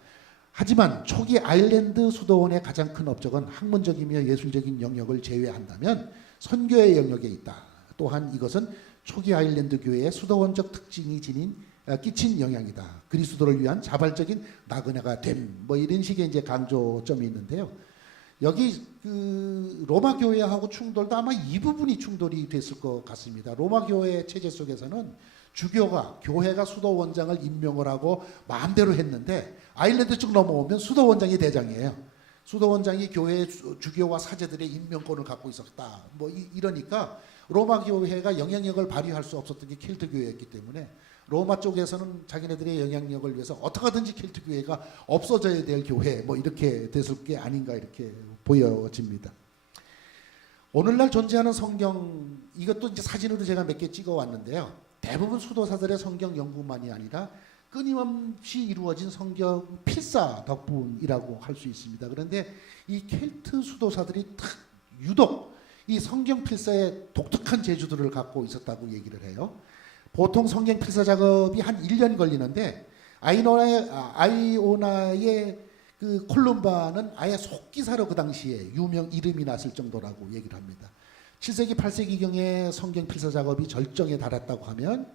하지만 초기 아일랜드 수도원의 가장 큰 업적은 학문적이며 예술적인 영역을 제외한다면 선교의 영역에 있다. 또한 이것은 초기 아일랜드 교회의 수도원적 특징이 끼친 영향이다. 그리스도를 위한 자발적인 나그네가 됨. 뭐 이런 식의 이제 강조점이 있는데요. 여기 그 로마 교회하고 충돌도 아마 이 부분이 충돌이 됐을 것 같습니다. 로마 교회 체제 속에서는 주교가 교회가 수도 원장을 임명을 하고 마음대로 했는데 아일랜드 쪽 넘어오면 수도 원장이 대장이에요. 수도 원장이 교회 주교와 사제들의 임명권을 갖고 있었다. 뭐 이러니까 로마 교회가 영향력을 발휘할 수 없었던 게 켈트 교회였기 때문에 로마 쪽에서는 자기네들의 영향력을 위해서 어떻게든지 켈트 교회가 없어져야 될 교회 뭐 이렇게 됐을 게 아닌가 이렇게 보여집니다. 오늘날 존재하는 성경 이것도 이제 사진으로 제가 몇 개 찍어 왔는데요. 대부분 수도사들의 성경 연구만이 아니라 끊임없이 이루어진 성경 필사 덕분이라고 할 수 있습니다. 그런데 이 켈트 수도사들이 유독 이 성경 필사에 독특한 재주들을 갖고 있었다고 얘기를 해요. 보통 성경 필사 작업이 한 1년 걸리는데 아이오나의 그 콜룸바는 아예 속기사로 그 당시에 유명 이름이 났을 정도라고 얘기를 합니다. 7세기 8세기경에 성경 필사 작업이 절정에 달했다고 하면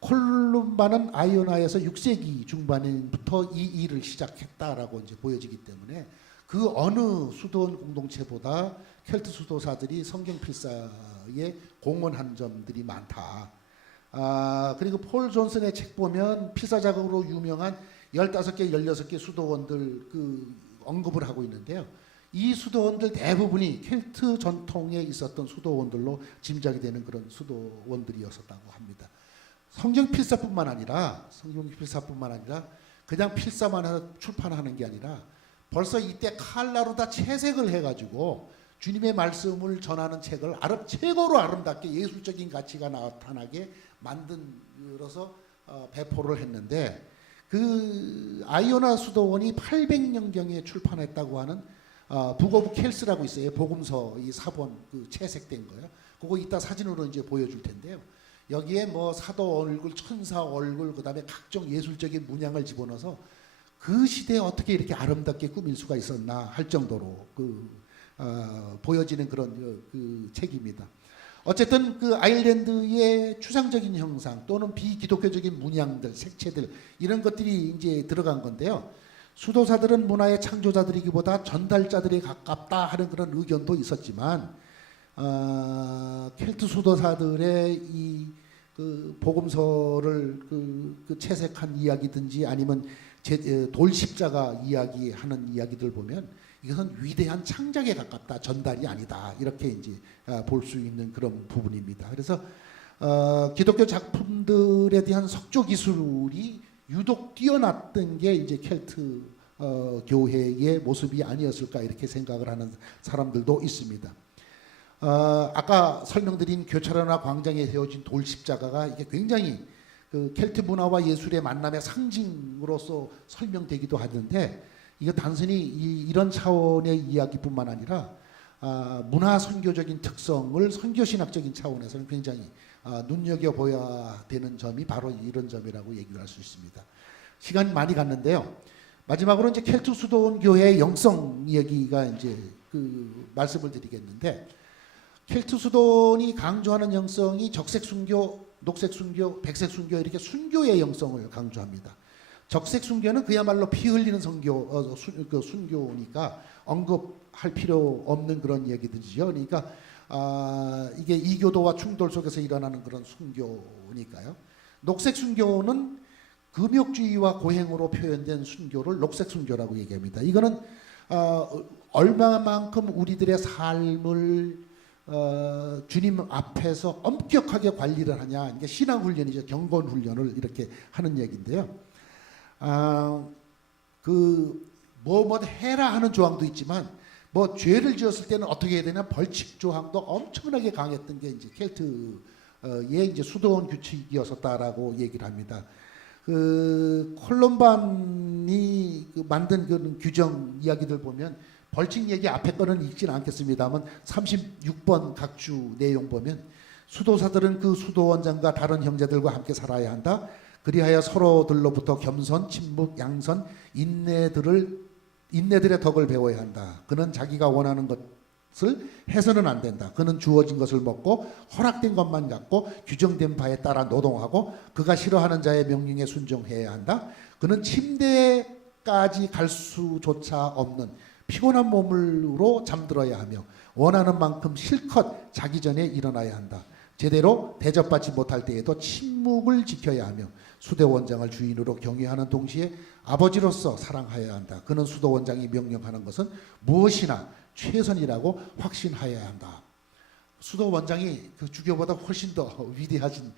콜룸바는 아이오나에서 6세기 중반부터 이 일을 시작했다라고 이제 보여지기 때문에 그 어느 수도원 공동체보다 켈트 수도사들이 성경 필사에 공헌한 점들이 많다. 그리고 폴 존슨의 책 보면 필사 작업으로 유명한 15개, 16개 수도원들 그 언급을 하고 있는데요. 이 수도원들 대부분이 켈트 전통에 있었던 수도원들로 짐작이 되는 그런 수도원들이었었다고 합니다. 성경 필사뿐만 아니라 그냥 필사만 해서 출판하는 게 아니라 벌써 이때 칼라로 다 채색을 해가지고 주님의 말씀을 전하는 책을 최고로 아름답게 예술적인 가치가 나타나게 만들어서 배포를 했는데 그 아이오나 수도원이 800년경에 출판했다고 하는 북 오브 켈스라고 있어요. 복음서 이 사본 그 채색된 거예요. 그거 이따 사진으로 이제 보여줄 텐데요. 여기에 뭐 사도 얼굴, 천사 얼굴, 그다음에 각종 예술적인 문양을 집어넣어서 그 시대에 어떻게 이렇게 아름답게 꾸밀 수가 있었나 할 정도로 보여지는 그런 그 책입니다. 어쨌든 그 아일랜드의 추상적인 형상 또는 비기독교적인 문양들, 색채들 이런 것들이 이제 들어간 건데요. 수도사들은 문화의 창조자들이기보다 전달자들이 가깝다 하는 그런 의견도 있었지만 켈트 수도사들의 이 그 복음서를 그 채색한 이야기든지 아니면 돌십자가 이야기하는 이야기들 보면 이것은 위대한 창작에 가깝다, 전달이 아니다 이렇게 이제 볼 수 있는 그런 부분입니다. 그래서 기독교 작품들에 대한 석조 기술이 유독 뛰어났던 게 이제 켈트 교회의 모습이 아니었을까 이렇게 생각을 하는 사람들도 있습니다. 아까 설명드린 교차로나 광장에 세워진 돌십자가가 이게 굉장히 그 켈트 문화와 예술의 만남의 상징으로서 설명되기도 하는데 이거 단순히 이런 차원의 이야기뿐만 아니라 문화 선교적인 특성을 선교신학적인 차원에서는 굉장히 눈여겨봐야 되는 점이 바로 이런 점이라고 얘기를 할 수 있습니다. 시간이 많이 갔는데요. 마지막으로 이제 켈트 수도원 교회의 영성 얘기가 이제 그 말씀을 드리겠는데 켈트 수도원이 강조하는 영성이 적색 순교, 녹색 순교, 백색 순교 이렇게 순교의 영성을 강조합니다. 적색 순교는 그야말로 피 흘리는 순교니까 언급할 필요 없는 그런 얘기들이죠. 그러니까 이게 이교도와 충돌 속에서 일어나는 그런 순교니까요. 녹색 순교는 금욕주의와 고행으로 표현된 순교를 녹색 순교라고 얘기합니다. 이거는 얼마만큼 우리들의 삶을 주님 앞에서 엄격하게 관리를 하냐. 이게 신앙훈련이죠. 경건훈련을 이렇게 하는 얘기인데요. 뭐 해라 하는 조항도 있지만 뭐 죄를 지었을 때는 어떻게 해야 되냐 벌칙 조항도 엄청나게 강했던 게 이제 켈트의 이제 수도원 규칙이었었다라고 얘기를 합니다. 그 콜럼반이 만든 그런 규정 이야기들 보면 벌칙 얘기 앞에 거는 읽지는 않겠습니다만 36번 각주 내용 보면 수도사들은 그 수도원장과 다른 형제들과 함께 살아야 한다. 그리하여 서로들로부터 겸손, 침묵, 양선, 인내들의 덕을 배워야 한다. 그는 자기가 원하는 것을 해서는 안 된다. 그는 주어진 것을 먹고 허락된 것만 갖고 규정된 바에 따라 노동하고 그가 싫어하는 자의 명령에 순종해야 한다. 그는 침대까지 갈 수조차 없는 피곤한 몸으로 잠들어야 하며 원하는 만큼 실컷 자기 전에 일어나야 한다. 제대로 대접받지 못할 때에도 침묵을 지켜야 하며 수도 원장을 주인으로 경외하는 동시에 아버지로서 사랑하여야 한다. 그는 수도 원장이 명령하는 것은 무엇이나 최선이라고 확신하여야 한다. 수도 원장이 그 주교보다 훨씬 더 위대하신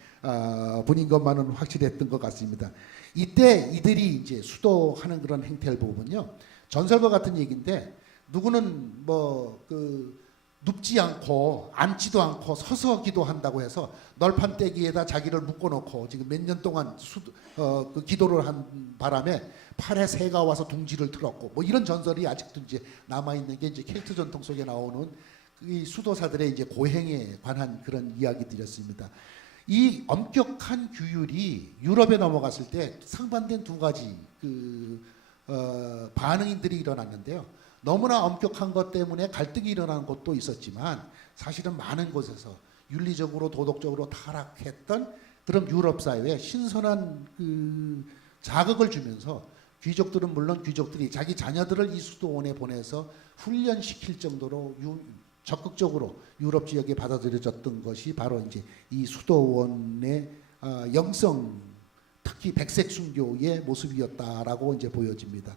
분인 것만은 확실했던 것 같습니다. 이때 이들이 이제 수도하는 그런 행태를 보면요, 전설과 같은 얘기인데, 누구는 뭐 눕지 않고 앉지도 않고 서서 기도한다고 해서 널판 떼기에다 자기를 묶어놓고 지금 몇 년 동안 그 기도를 한 바람에 팔에 새가 와서 둥지를 틀었고, 뭐 이런 전설이 아직도 이제 남아 있는 게 이제 켈트 전통 속에 나오는 이 수도사들의 이제 고행에 관한 그런 이야기들이었습니다. 이 엄격한 규율이 유럽에 넘어갔을 때 상반된 두 가지 반응들이 일어났는데요. 너무나 엄격한 것 때문에 갈등이 일어나는 곳도 있었지만, 사실은 많은 곳에서 윤리적으로 도덕적으로 타락했던 그런 유럽 사회에 신선한 자극을 주면서 귀족들은 물론 귀족들이 자기 자녀들을 이 수도원에 보내서 훈련시킬 정도로 적극적으로 유럽 지역에 받아들여졌던 것이 바로 이제 이 수도원의 영성, 특히 백색 순교의 모습이었다라고 이제 보여집니다.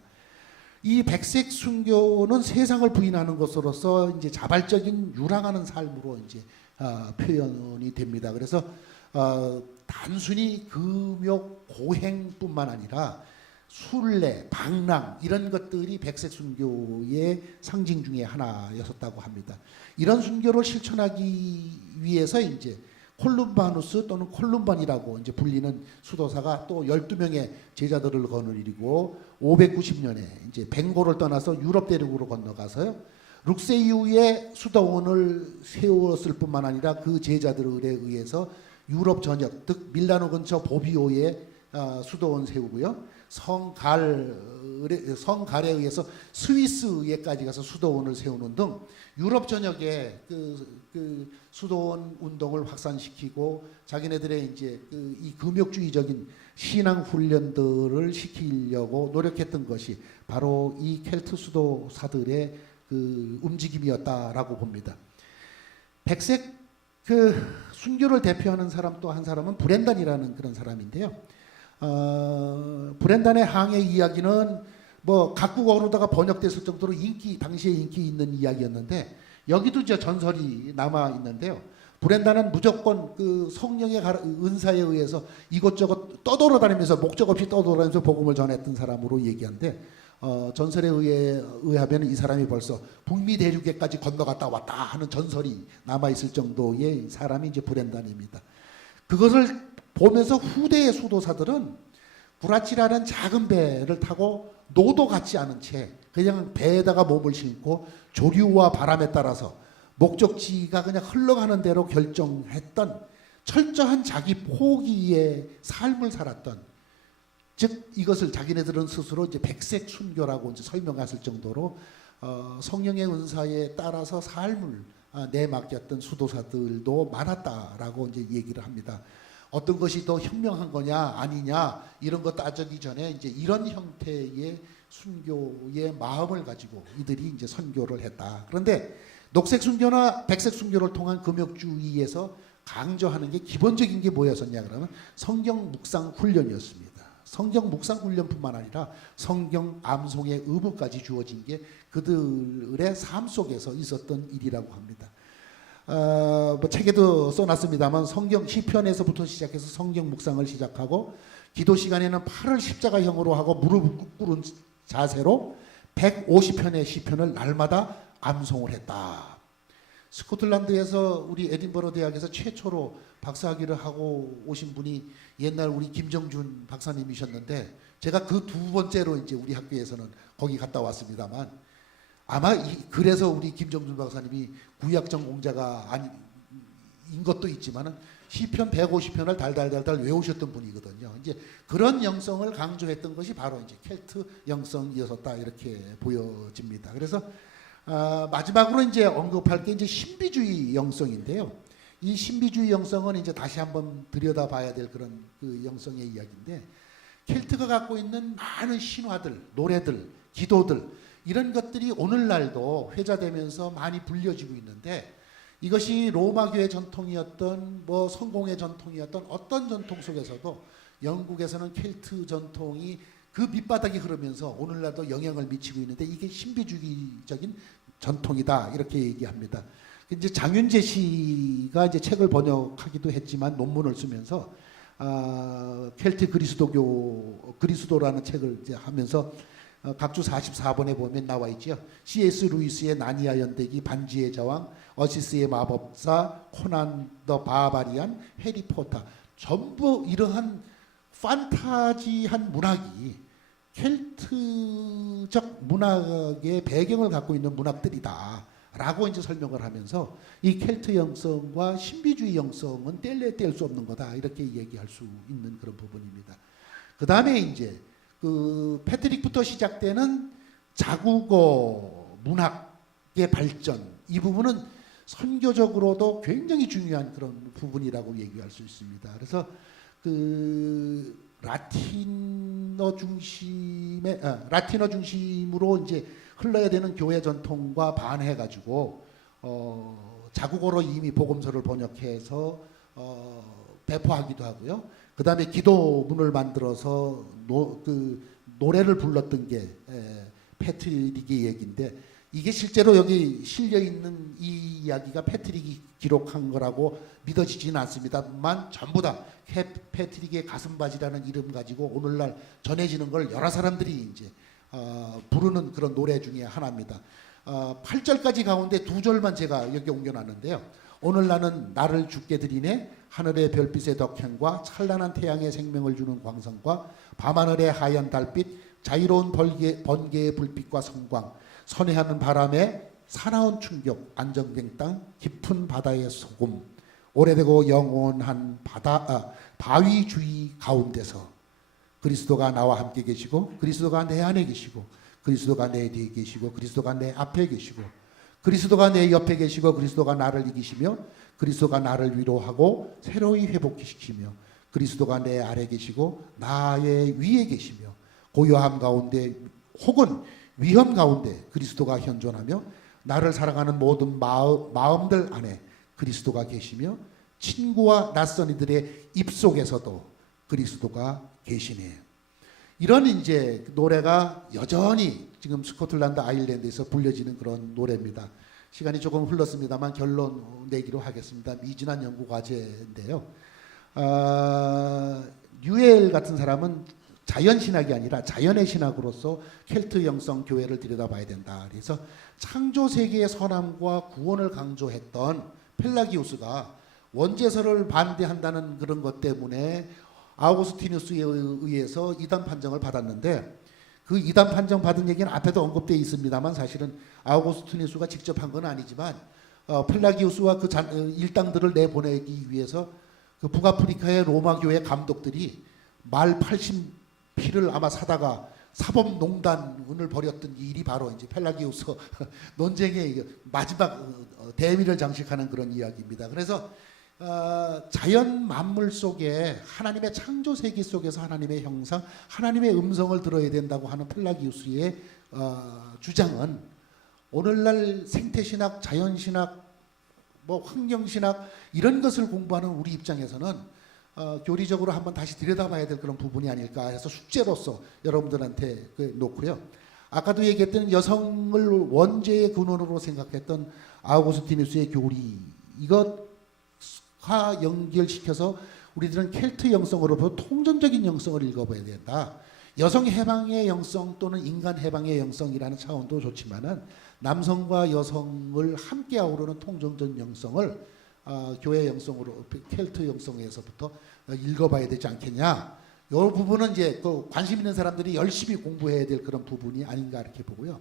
이 백색 순교는 세상을 부인하는 것으로서 이제 자발적인 유랑하는 삶으로 이제 표현이 됩니다. 그래서 단순히 금욕 고행뿐만 아니라 순례, 방랑 이런 것들이 백색 순교의 상징 중에 하나였었다고 합니다. 이런 순교를 실천하기 위해서 이제 콜룸바누스 또는 콜룸반이라고 이제 불리는 수도사가 또 12명의 제자들을 거느리고 590년에 이제 벵고를 떠나서 유럽 대륙으로 건너가서요, 룩세이유의 수도원을 세웠을 뿐만 아니라 그 제자들에 의해서 유럽 전역, 즉 밀라노 근처 보비오의 수도원 세우고요, 성갈에 의해서 스위스에까지 가서 수도원을 세우는 등 유럽 전역에 그 수도원 운동을 확산시키고 자기네들의 이제 이 금욕주의적인 신앙 훈련들을 시키려고 노력했던 것이 바로 이 켈트 수도사들의 그 움직임이었다라고 봅니다. 백색 순교를 대표하는 사람 또 한 사람은 브렌단이라는 그런 사람인데요. 브렌단의 항해 이야기는 뭐 각국어로다가 번역됐을 정도로 당시에 인기 있는 이야기였는데, 여기도 이제 전설이 남아 있는데요. 브렌단은 무조건 그 성령의 은사에 의해서 이것저것 떠돌아다니면서 목적 없이 떠돌아다니면서 복음을 전했던 사람으로 얘기하는데, 전설에 의하면 이 사람이 벌써 북미 대륙에까지 건너갔다 왔다 하는 전설이 남아 있을 정도의 사람이 이제 브렌단입니다. 그것을 보면서 후대의 수도사들은 구라치라는 작은 배를 타고 노도 같지 않은 채 그냥 배에다가 몸을 싣고 조류와 바람에 따라서 목적지가 그냥 흘러가는 대로 결정했던 철저한 자기 포기의 삶을 살았던, 즉 이것을 자기네들은 스스로 이제 백색 순교라고 이제 설명했을 정도로 성령의 은사에 따라서 삶을 내맡겼던 수도사들도 많았다라고 이제 얘기를 합니다. 어떤 것이 더 현명한 거냐 아니냐 이런 거 따지기 전에 이제 이런 형태의 순교의 마음을 가지고 이들이 이제 선교를 했다. 그런데 녹색 순교나 백색 순교를 통한 금욕주의에서 강조하는 게 기본적인 게 뭐였었냐 그러면 성경 묵상 훈련이었습니다. 성경 묵상 훈련뿐만 아니라 성경 암송의 의무까지 주어진 게 그들의 삶 속에서 있었던 일이라고 합니다. 뭐 책에도 써놨습니다만 성경 시편에서부터 시작해서 성경 묵상을 시작하고 기도 시간에는 팔을 십자가형으로 하고 무릎을 꿇은 자세로 150편의 시편을 날마다 암송을 했다. 스코틀랜드에서 우리 에딘버러 대학에서 최초로 박사학위를 하고 오신 분이 옛날 우리 김정준 박사님이셨는데, 제가 그 두 번째로 이제 우리 학교에서는 거기 갔다 왔습니다만, 아마 그래서 우리 김정준 박사님이 구약 전공자가 아닌 것도 있지만은 시편 150편을 달달달달 외우셨던 분이거든요. 이제 그런 영성을 강조했던 것이 바로 이제 켈트 영성이었다 이렇게 보여집니다. 그래서 마지막으로 이제 언급할 게 이제 신비주의 영성인데요. 이 신비주의 영성은 이제 다시 한번 들여다봐야 될 그런 그 영성의 이야기인데, 켈트가 갖고 있는 많은 신화들, 노래들, 기도들 이런 것들이 오늘날도 회자되면서 많이 불려지고 있는데 이것이 로마 교회 전통이었던 뭐 성공의 전통이었던 어떤 전통 속에서도 영국에서는 켈트 전통이 그 밑바닥이 흐르면서 오늘날도 영향을 미치고 있는데 이게 신비주의적인 전통이다 이렇게 얘기합니다. 이제 장윤재 씨가 이제 책을 번역하기도 했지만 논문을 쓰면서 켈트 그리스도라는 책을 이제 하면서 각주 44번에 보면 나와 있죠. C.S. 루이스의 나니아 연대기, 반지의 제왕, 어시스의 마법사, 코난 더 바바리안, 해리포터 전부 이러한 판타지한 문학이 켈트적 문학의 배경을 갖고 있는 문학들이다 라고 이제 설명을 하면서 이 켈트 영성과 신비주의 영성은 뗄래야 뗄 수 없는 거다 이렇게 얘기할 수 있는 그런 부분입니다. 그 다음에 이제 그 패트릭부터 시작되는 자국어 문학의 발전 이 부분은 선교적으로도 굉장히 중요한 그런 부분이라고 얘기할 수 있습니다. 그래서 그 라틴어 중심으로 이제 흘러야 되는 교회 전통과 반해 가지고 자국어로 이미 복음서를 번역해서 배포하기도 하고요. 그 다음에 기도문을 만들어서 노래를 불렀던 게 패트릭의 얘기인데 이게 실제로 여기 실려 있는 이 이야기가 패트릭이 기록한 거라고 믿어지지는 않습니다만 전부 다 패트릭의 가슴바지라는 이름 가지고 오늘날 전해지는 걸 여러 사람들이 이제 부르는 그런 노래 중에 하나입니다. 8절까지 가운데 2절만 제가 여기 옮겨놨는데요. 오늘 나는 나를 주께 드리네 하늘의 별빛의 덕행과 찬란한 태양의 생명을 주는 광선과 밤하늘의 하얀 달빛 자유로운 번개의 불빛과 성광 선회하는 바람에 사나운 충격 안정된 땅 깊은 바다의 소금 오래되고 영원한 바위 주위 가운데서 그리스도가 나와 함께 계시고 그리스도가 내 안에 계시고 그리스도가 내 뒤에 계시고 그리스도가 내 앞에 계시고 그리스도가 내 옆에 계시고 그리스도가 나를 이기시며 그리스도가 나를 위로하고 새로이 회복시키며 그리스도가 내 아래 계시고 나의 위에 계시며 고요함 가운데 혹은 위험 가운데 그리스도가 현존하며 나를 사랑하는 모든 마음들 안에 그리스도가 계시며 친구와 낯선 이들의 입속에서도 그리스도가 계시네요. 이런 이제 노래가 여전히 지금 스코틀랜드 아일랜드에서 불려지는 그런 노래입니다. 시간이 조금 흘렀습니다만 결론 내기로 하겠습니다. 미진한 연구 과제인데요. 뉴엘 같은 사람은 자연신학이 아니라 자연의 신학으로서 켈트 영성 교회를 들여다봐야 된다. 그래서 창조세계의 선함과 구원을 강조했던 펠라기우스가 원죄설을 반대한다는 그런 것 때문에 아우구스티누스에 의해서 이단 판정을 받았는데 그 이단 판정 받은 얘기는 앞에도 언급되어 있습니다만 사실은 아우구스티누스가 직접 한 건 아니지만 펠라기우스와 그 일당들을 내보내기 위해서 그 북아프리카의 로마 교회 감독들이 말 80피를 아마 사다가 사법농단을 벌였던 일이 바로 이제 펠라기우스 논쟁의 마지막 대미를 장식하는 그런 이야기입니다. 그래서 자연 만물 속에 하나님의 창조 세계 속에서 하나님의 형상, 하나님의 음성을 들어야 된다고 하는 펠라기우스의 주장은 오늘날 생태신학, 자연신학, 뭐 환경신학 이런 것을 공부하는 우리 입장에서는 교리적으로 한번 다시 들여다봐야 될 그런 부분이 아닐까 해서 숙제로서 여러분들한테 놓고요. 아까도 얘기했던 여성을 원죄의 근원으로 생각했던 아우구스티누스의 교리 이것과 연결시켜서 우리들은 켈트 영성으로부터 통전적인 영성을 읽어봐야 된다. 여성 해방의 영성 또는 인간 해방의 영성이라는 차원도 좋지만은 남성과 여성을 함께 아우르는 통전적 영성을 교회 영성으로 켈트 영성에서부터 읽어봐야 되지 않겠냐. 이 부분은 이제 또 관심 있는 사람들이 열심히 공부해야 될 그런 부분이 아닌가 이렇게 보고요.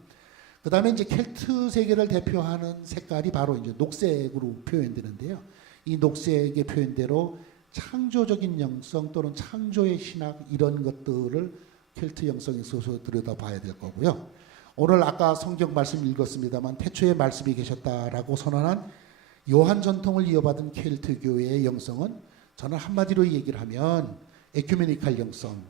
그 다음에 이제 켈트 세계를 대표하는 색깔이 바로 이제 녹색으로 표현되는데요. 이 녹색의 표현대로 창조적인 영성 또는 창조의 신학 이런 것들을 켈트 영성에 있어서 들여다봐야 될 거고요. 오늘 아까 성경 말씀 읽었습니다만 태초에 말씀이 계셨다라고 선언한 요한 전통을 이어받은 켈트 교회의 영성은 저는 한마디로 얘기를 하면 에큐메니칼 영성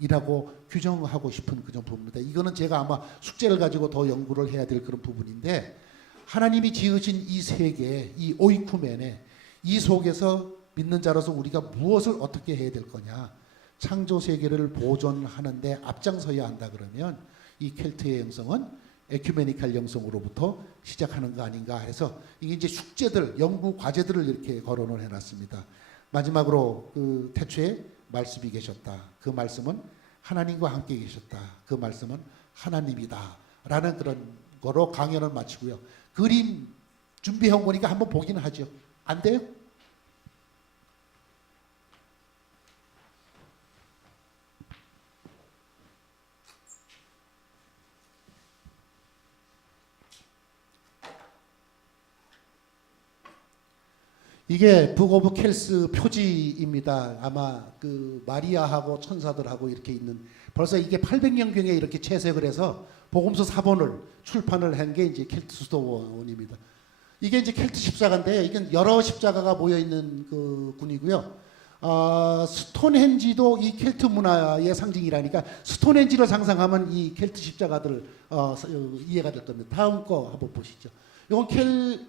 이라고 규정하고 싶은 그런 부분입니다. 이거는 제가 아마 숙제를 가지고 더 연구를 해야 될 그런 부분인데, 하나님이 지으신 이 세계, 이 오이쿠멘에, 이 속에서 믿는 자로서 우리가 무엇을 어떻게 해야 될 거냐, 창조 세계를 보존하는데 앞장서야 한다 그러면 이 켈트의 영성은 에큐메니칼 영성으로부터 시작하는 거 아닌가 해서, 이게 이제 숙제들, 연구 과제들을 이렇게 거론을 해놨습니다. 마지막으로 그 태초에 말씀이 계셨다. 그 말씀은 하나님과 함께 계셨다. 그 말씀은 하나님이다. 라는 그런 거로 강연을 마치고요. 그림 준비해 보니까 한번 보기는 하죠. 안 돼요? 이게 북 오브 켈스 표지입니다. 아마 그 마리아하고 천사들하고 이렇게 있는, 벌써 이게 800년경에 이렇게 채색을 해서 복음서 4본을 출판을 한 게 이제 켈트 수도원입니다. 이게 이제 켈트 십자가인데, 이게 여러 십자가가 모여 있는 그 군이고요. 스톤헨지도 이 켈트 문화의 상징이라니까 스톤헨지를 상상하면 이 켈트 십자가들 이해가 될 겁니다. 다음 거 한번 보시죠. 이건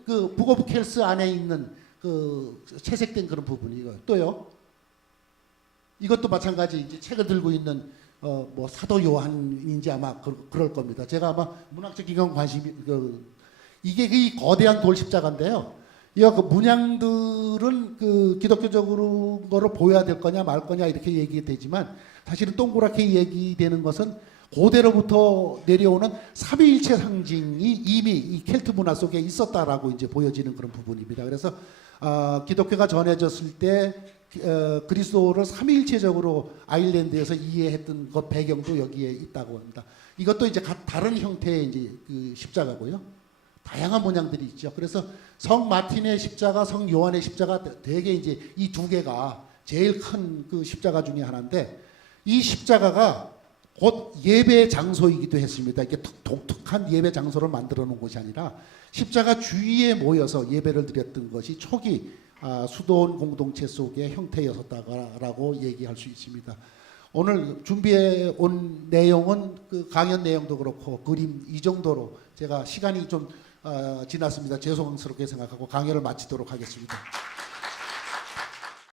그 북 오브 켈스 안에 있는 그 채색된 그런 부분이고, 또요. 이것도 마찬가지 이제 책을 들고 있는 뭐 사도 요한인지 아마 그럴 겁니다. 제가 아마 문학적인 건 관심이 이게 이 거대한 돌 십자가인데요. 이 그 문양들은 그 기독교적으로 거로 보여야 될 거냐 말 거냐 이렇게 얘기되지만, 사실은 동그랗게 얘기되는 것은 고대로부터 내려오는 삼위일체 상징이 이미 이 켈트 문화 속에 있었다라고 이제 보여지는 그런 부분입니다. 그래서 기독교가 전해졌을 때 그리스도를 삼위일체적으로 아일랜드에서 이해했던 그 배경도 여기에 있다고 합니다. 이것도 이제 다른 형태의 이제 그 십자가고요. 다양한 모양들이 있죠. 그래서 성 마틴의 십자가, 성 요한의 십자가, 되게 이제 이 두 개가 제일 큰 그 십자가 중에 하나인데, 이 십자가가 곧 예배 장소이기도 했습니다. 이렇게 독특한 예배 장소를 만들어 놓은 것이 아니라 십자가 주위에 모여서 예배를 드렸던 것이 초기 수도원 공동체 속의 형태였었다라고 얘기할 수 있습니다. 오늘 준비해 온 내용은 그 강연 내용도 그렇고 그림 이 정도로 제가 시간이 좀 지났습니다. 죄송스럽게 생각하고 강연을 마치도록 하겠습니다.